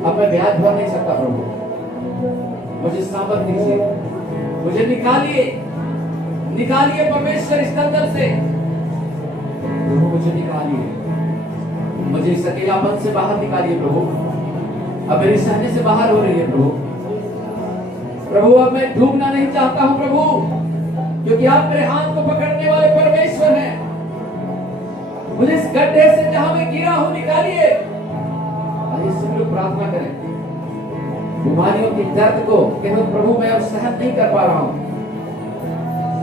अब मैं ब्याज भर नहीं सकता प्रभु, मुझे सामर्थ दीजिए, मुझे निकालिए, निकालिए परमेश्वर इस दलदल से प्रभु। मुझे निकालिए, मुझे इस अकेलापन से बाहर निकालिए प्रभु। अब मेरी सहने से बाहर हो रही है प्रभु। प्रभु अब मैं डूबना नहीं चाहता हूं प्रभु, क्योंकि आप मेरे हाथ को पकड़ने वाले परमेश्वर हैं। मुझे इस गड्ढे से जहां मैं गिरा हूं निकालिए। आइए सब लोग प्रार्थना करें। बीमारियों के दर्द को कहो प्रभु मैं अब सहन नहीं कर पा रहा हूं।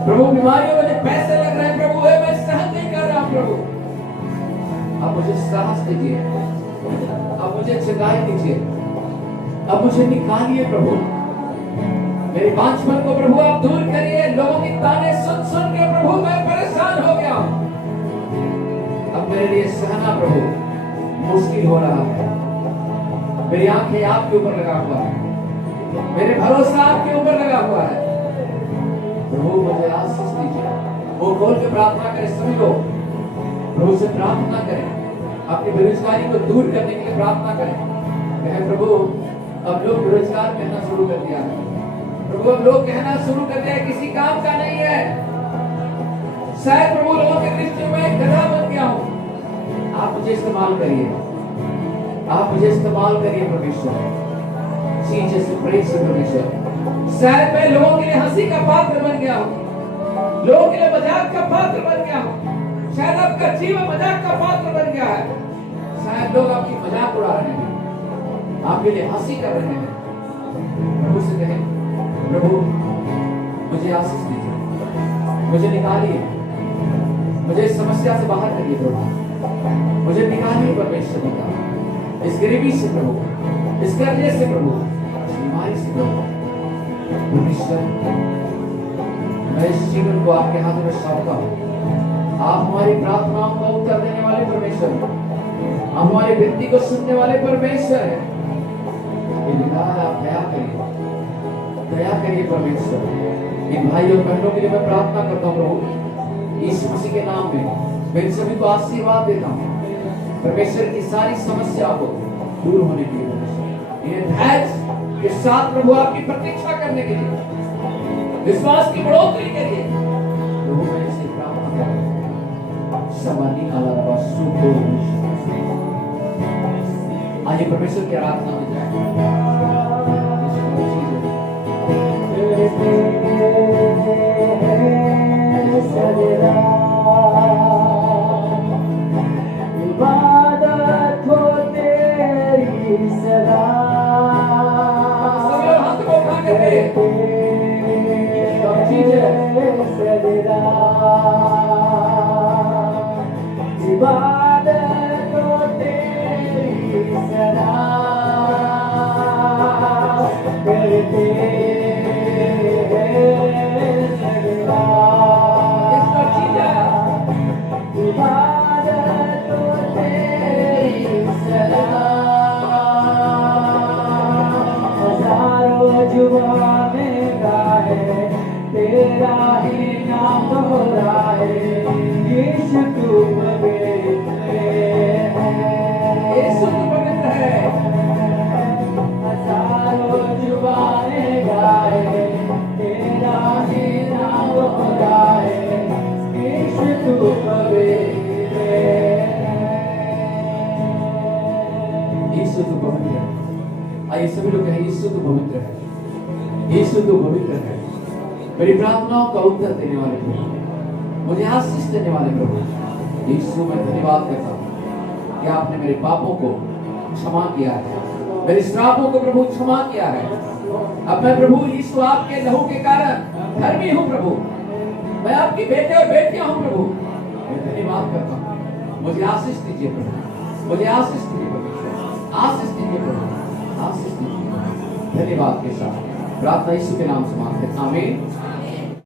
प्रभु बीमारियों में पैसे लग रहे हैं प्रभु मैं सहन नहीं कर रहा हूं प्रभु। अब मुझे साहस दीजिए, अब मुझे चंगाई दीजिए, अब मुझे निकालिए प्रभु। मेरे बांझपन को प्रभु आप दूर करिए। लोगों की ताने सुन सुन के प्रभु मैं परेशान हो गया हूं। अब मेरे लिए सहना प्रभु मुश्किल हो रहा है। मेरी आंखें आपके ऊपर लगा हुआ है, मेरे भरोसा आपके ऊपर लगा हुआ है। प्रभु मुझे आशीष दीजिए। वो खोल के प्रार्थना करें सभी लोग, प्रभु से प्रार्थना करें। अपनी बेरोजगारी को दूर करने के लिए प्रार्थना करें। कहें प्रभु अब लोग बेरोजगार कहना शुरू कर दिया है। प्रभु अब लोग कहना शुरू कर दिया किसी काम का नहीं है। शायद प्रभु लोगों के दृष्टि में गधा बन गया हूं। आप मुझे इस्तेमाल करिए, आप मुझे इस्तेमाल करिए परमेश्वर। जीसस प्रेज परमेश्वर। शायद मैं लोगों के लिए हंसी का पात्र बन गया हूं, लोगों के लिए मजाक का पात्र बन गया हूं। शायद आपका जीवन मजाक का पात्र बन गया है। शायद लोग आपकी मजाक उड़ा रहे हैं, आपके लिए हंसी कर रहे हैं। प्रभु से कहें प्रभु मुझे आशीष दीजिए, मुझे निकालिए, मुझे इस समस्या से बाहर करिए प्रभु। मुझे निकालिए परमेश्वर निकाल इस गरीबी से प्रभु, इस कर्जे से प्रभु, इस बीमारी से प्रभु। परमेश्वर मैं इस जीवन को आपके हाथों में सौंपता हूं। आप हमारी प्रार्थनाओं का उत्तर देने वाले परमेश्वर हैं, आप हमारे व्यक्ति को सुनने वाले परमेश्वर हैं। आप दया करिए, दया करिए परमेश्वर। इन भाई और बहनों के लिए मैं प्रार्थना करता हूँ प्रभु यीशु मसीह के नाम में। मैं सभी को आशीर्वाद देता हूँ परमेश्वर की सारी समस्या को दूर होने के लिए, इन्हें धैर्य के साथ प्रभु आपकी प्रतीक्षा करने के लिए, विश्वास की बढ़ोतरी के लिए प्रभु मैं इसे प्रार्थना करता हूं। समानी अलावा सुखो आइए परमेश्वर की आराधना में जाए। इबादत हो तेरी सदा, सब लोग हाथ को उठा के इबादत हो तेरी सदा करते सदा। इबादत हो तेरी सदा, हजारों जुबान में गाए तेरा ही नाम दोहराए। यीशु तू पवित्र है, यीशु तू पवित्र है। हजारों जुबानें गाए तेरा ही नाम दोहराए। यीशु तू पवित्र है, यीशु तू पवित्र है। आइए सभी लोग कहें यीशु तू पवित्र है, यीशु तू पवित्र है। मेरी प्रार्थनाओं का उत्तर देने वाले प्रभु, मुझे आशीष देने वाले प्रभु यीशु मैं धन्यवाद करता हूँ कि आपने मेरे पापों को क्षमा किया है, मेरे श्रापों को प्रभु क्षमा किया है। अब मैं प्रभु यीशु आपके लहू के कारण धर्मी हूँ प्रभु। मैं आपकी बेटे और बेटियां हूँ प्रभु। मैं धन्यवाद करता हूँ। मुझे आशीष दीजिए प्रभु, मुझे आशीष दीजिए प्रभु, आशीष दीजिए प्रभु, आशीष दीजिए। धन्यवाद के साथ प्रार्थना यीशु के नाम से मांगते हैं, आमीन।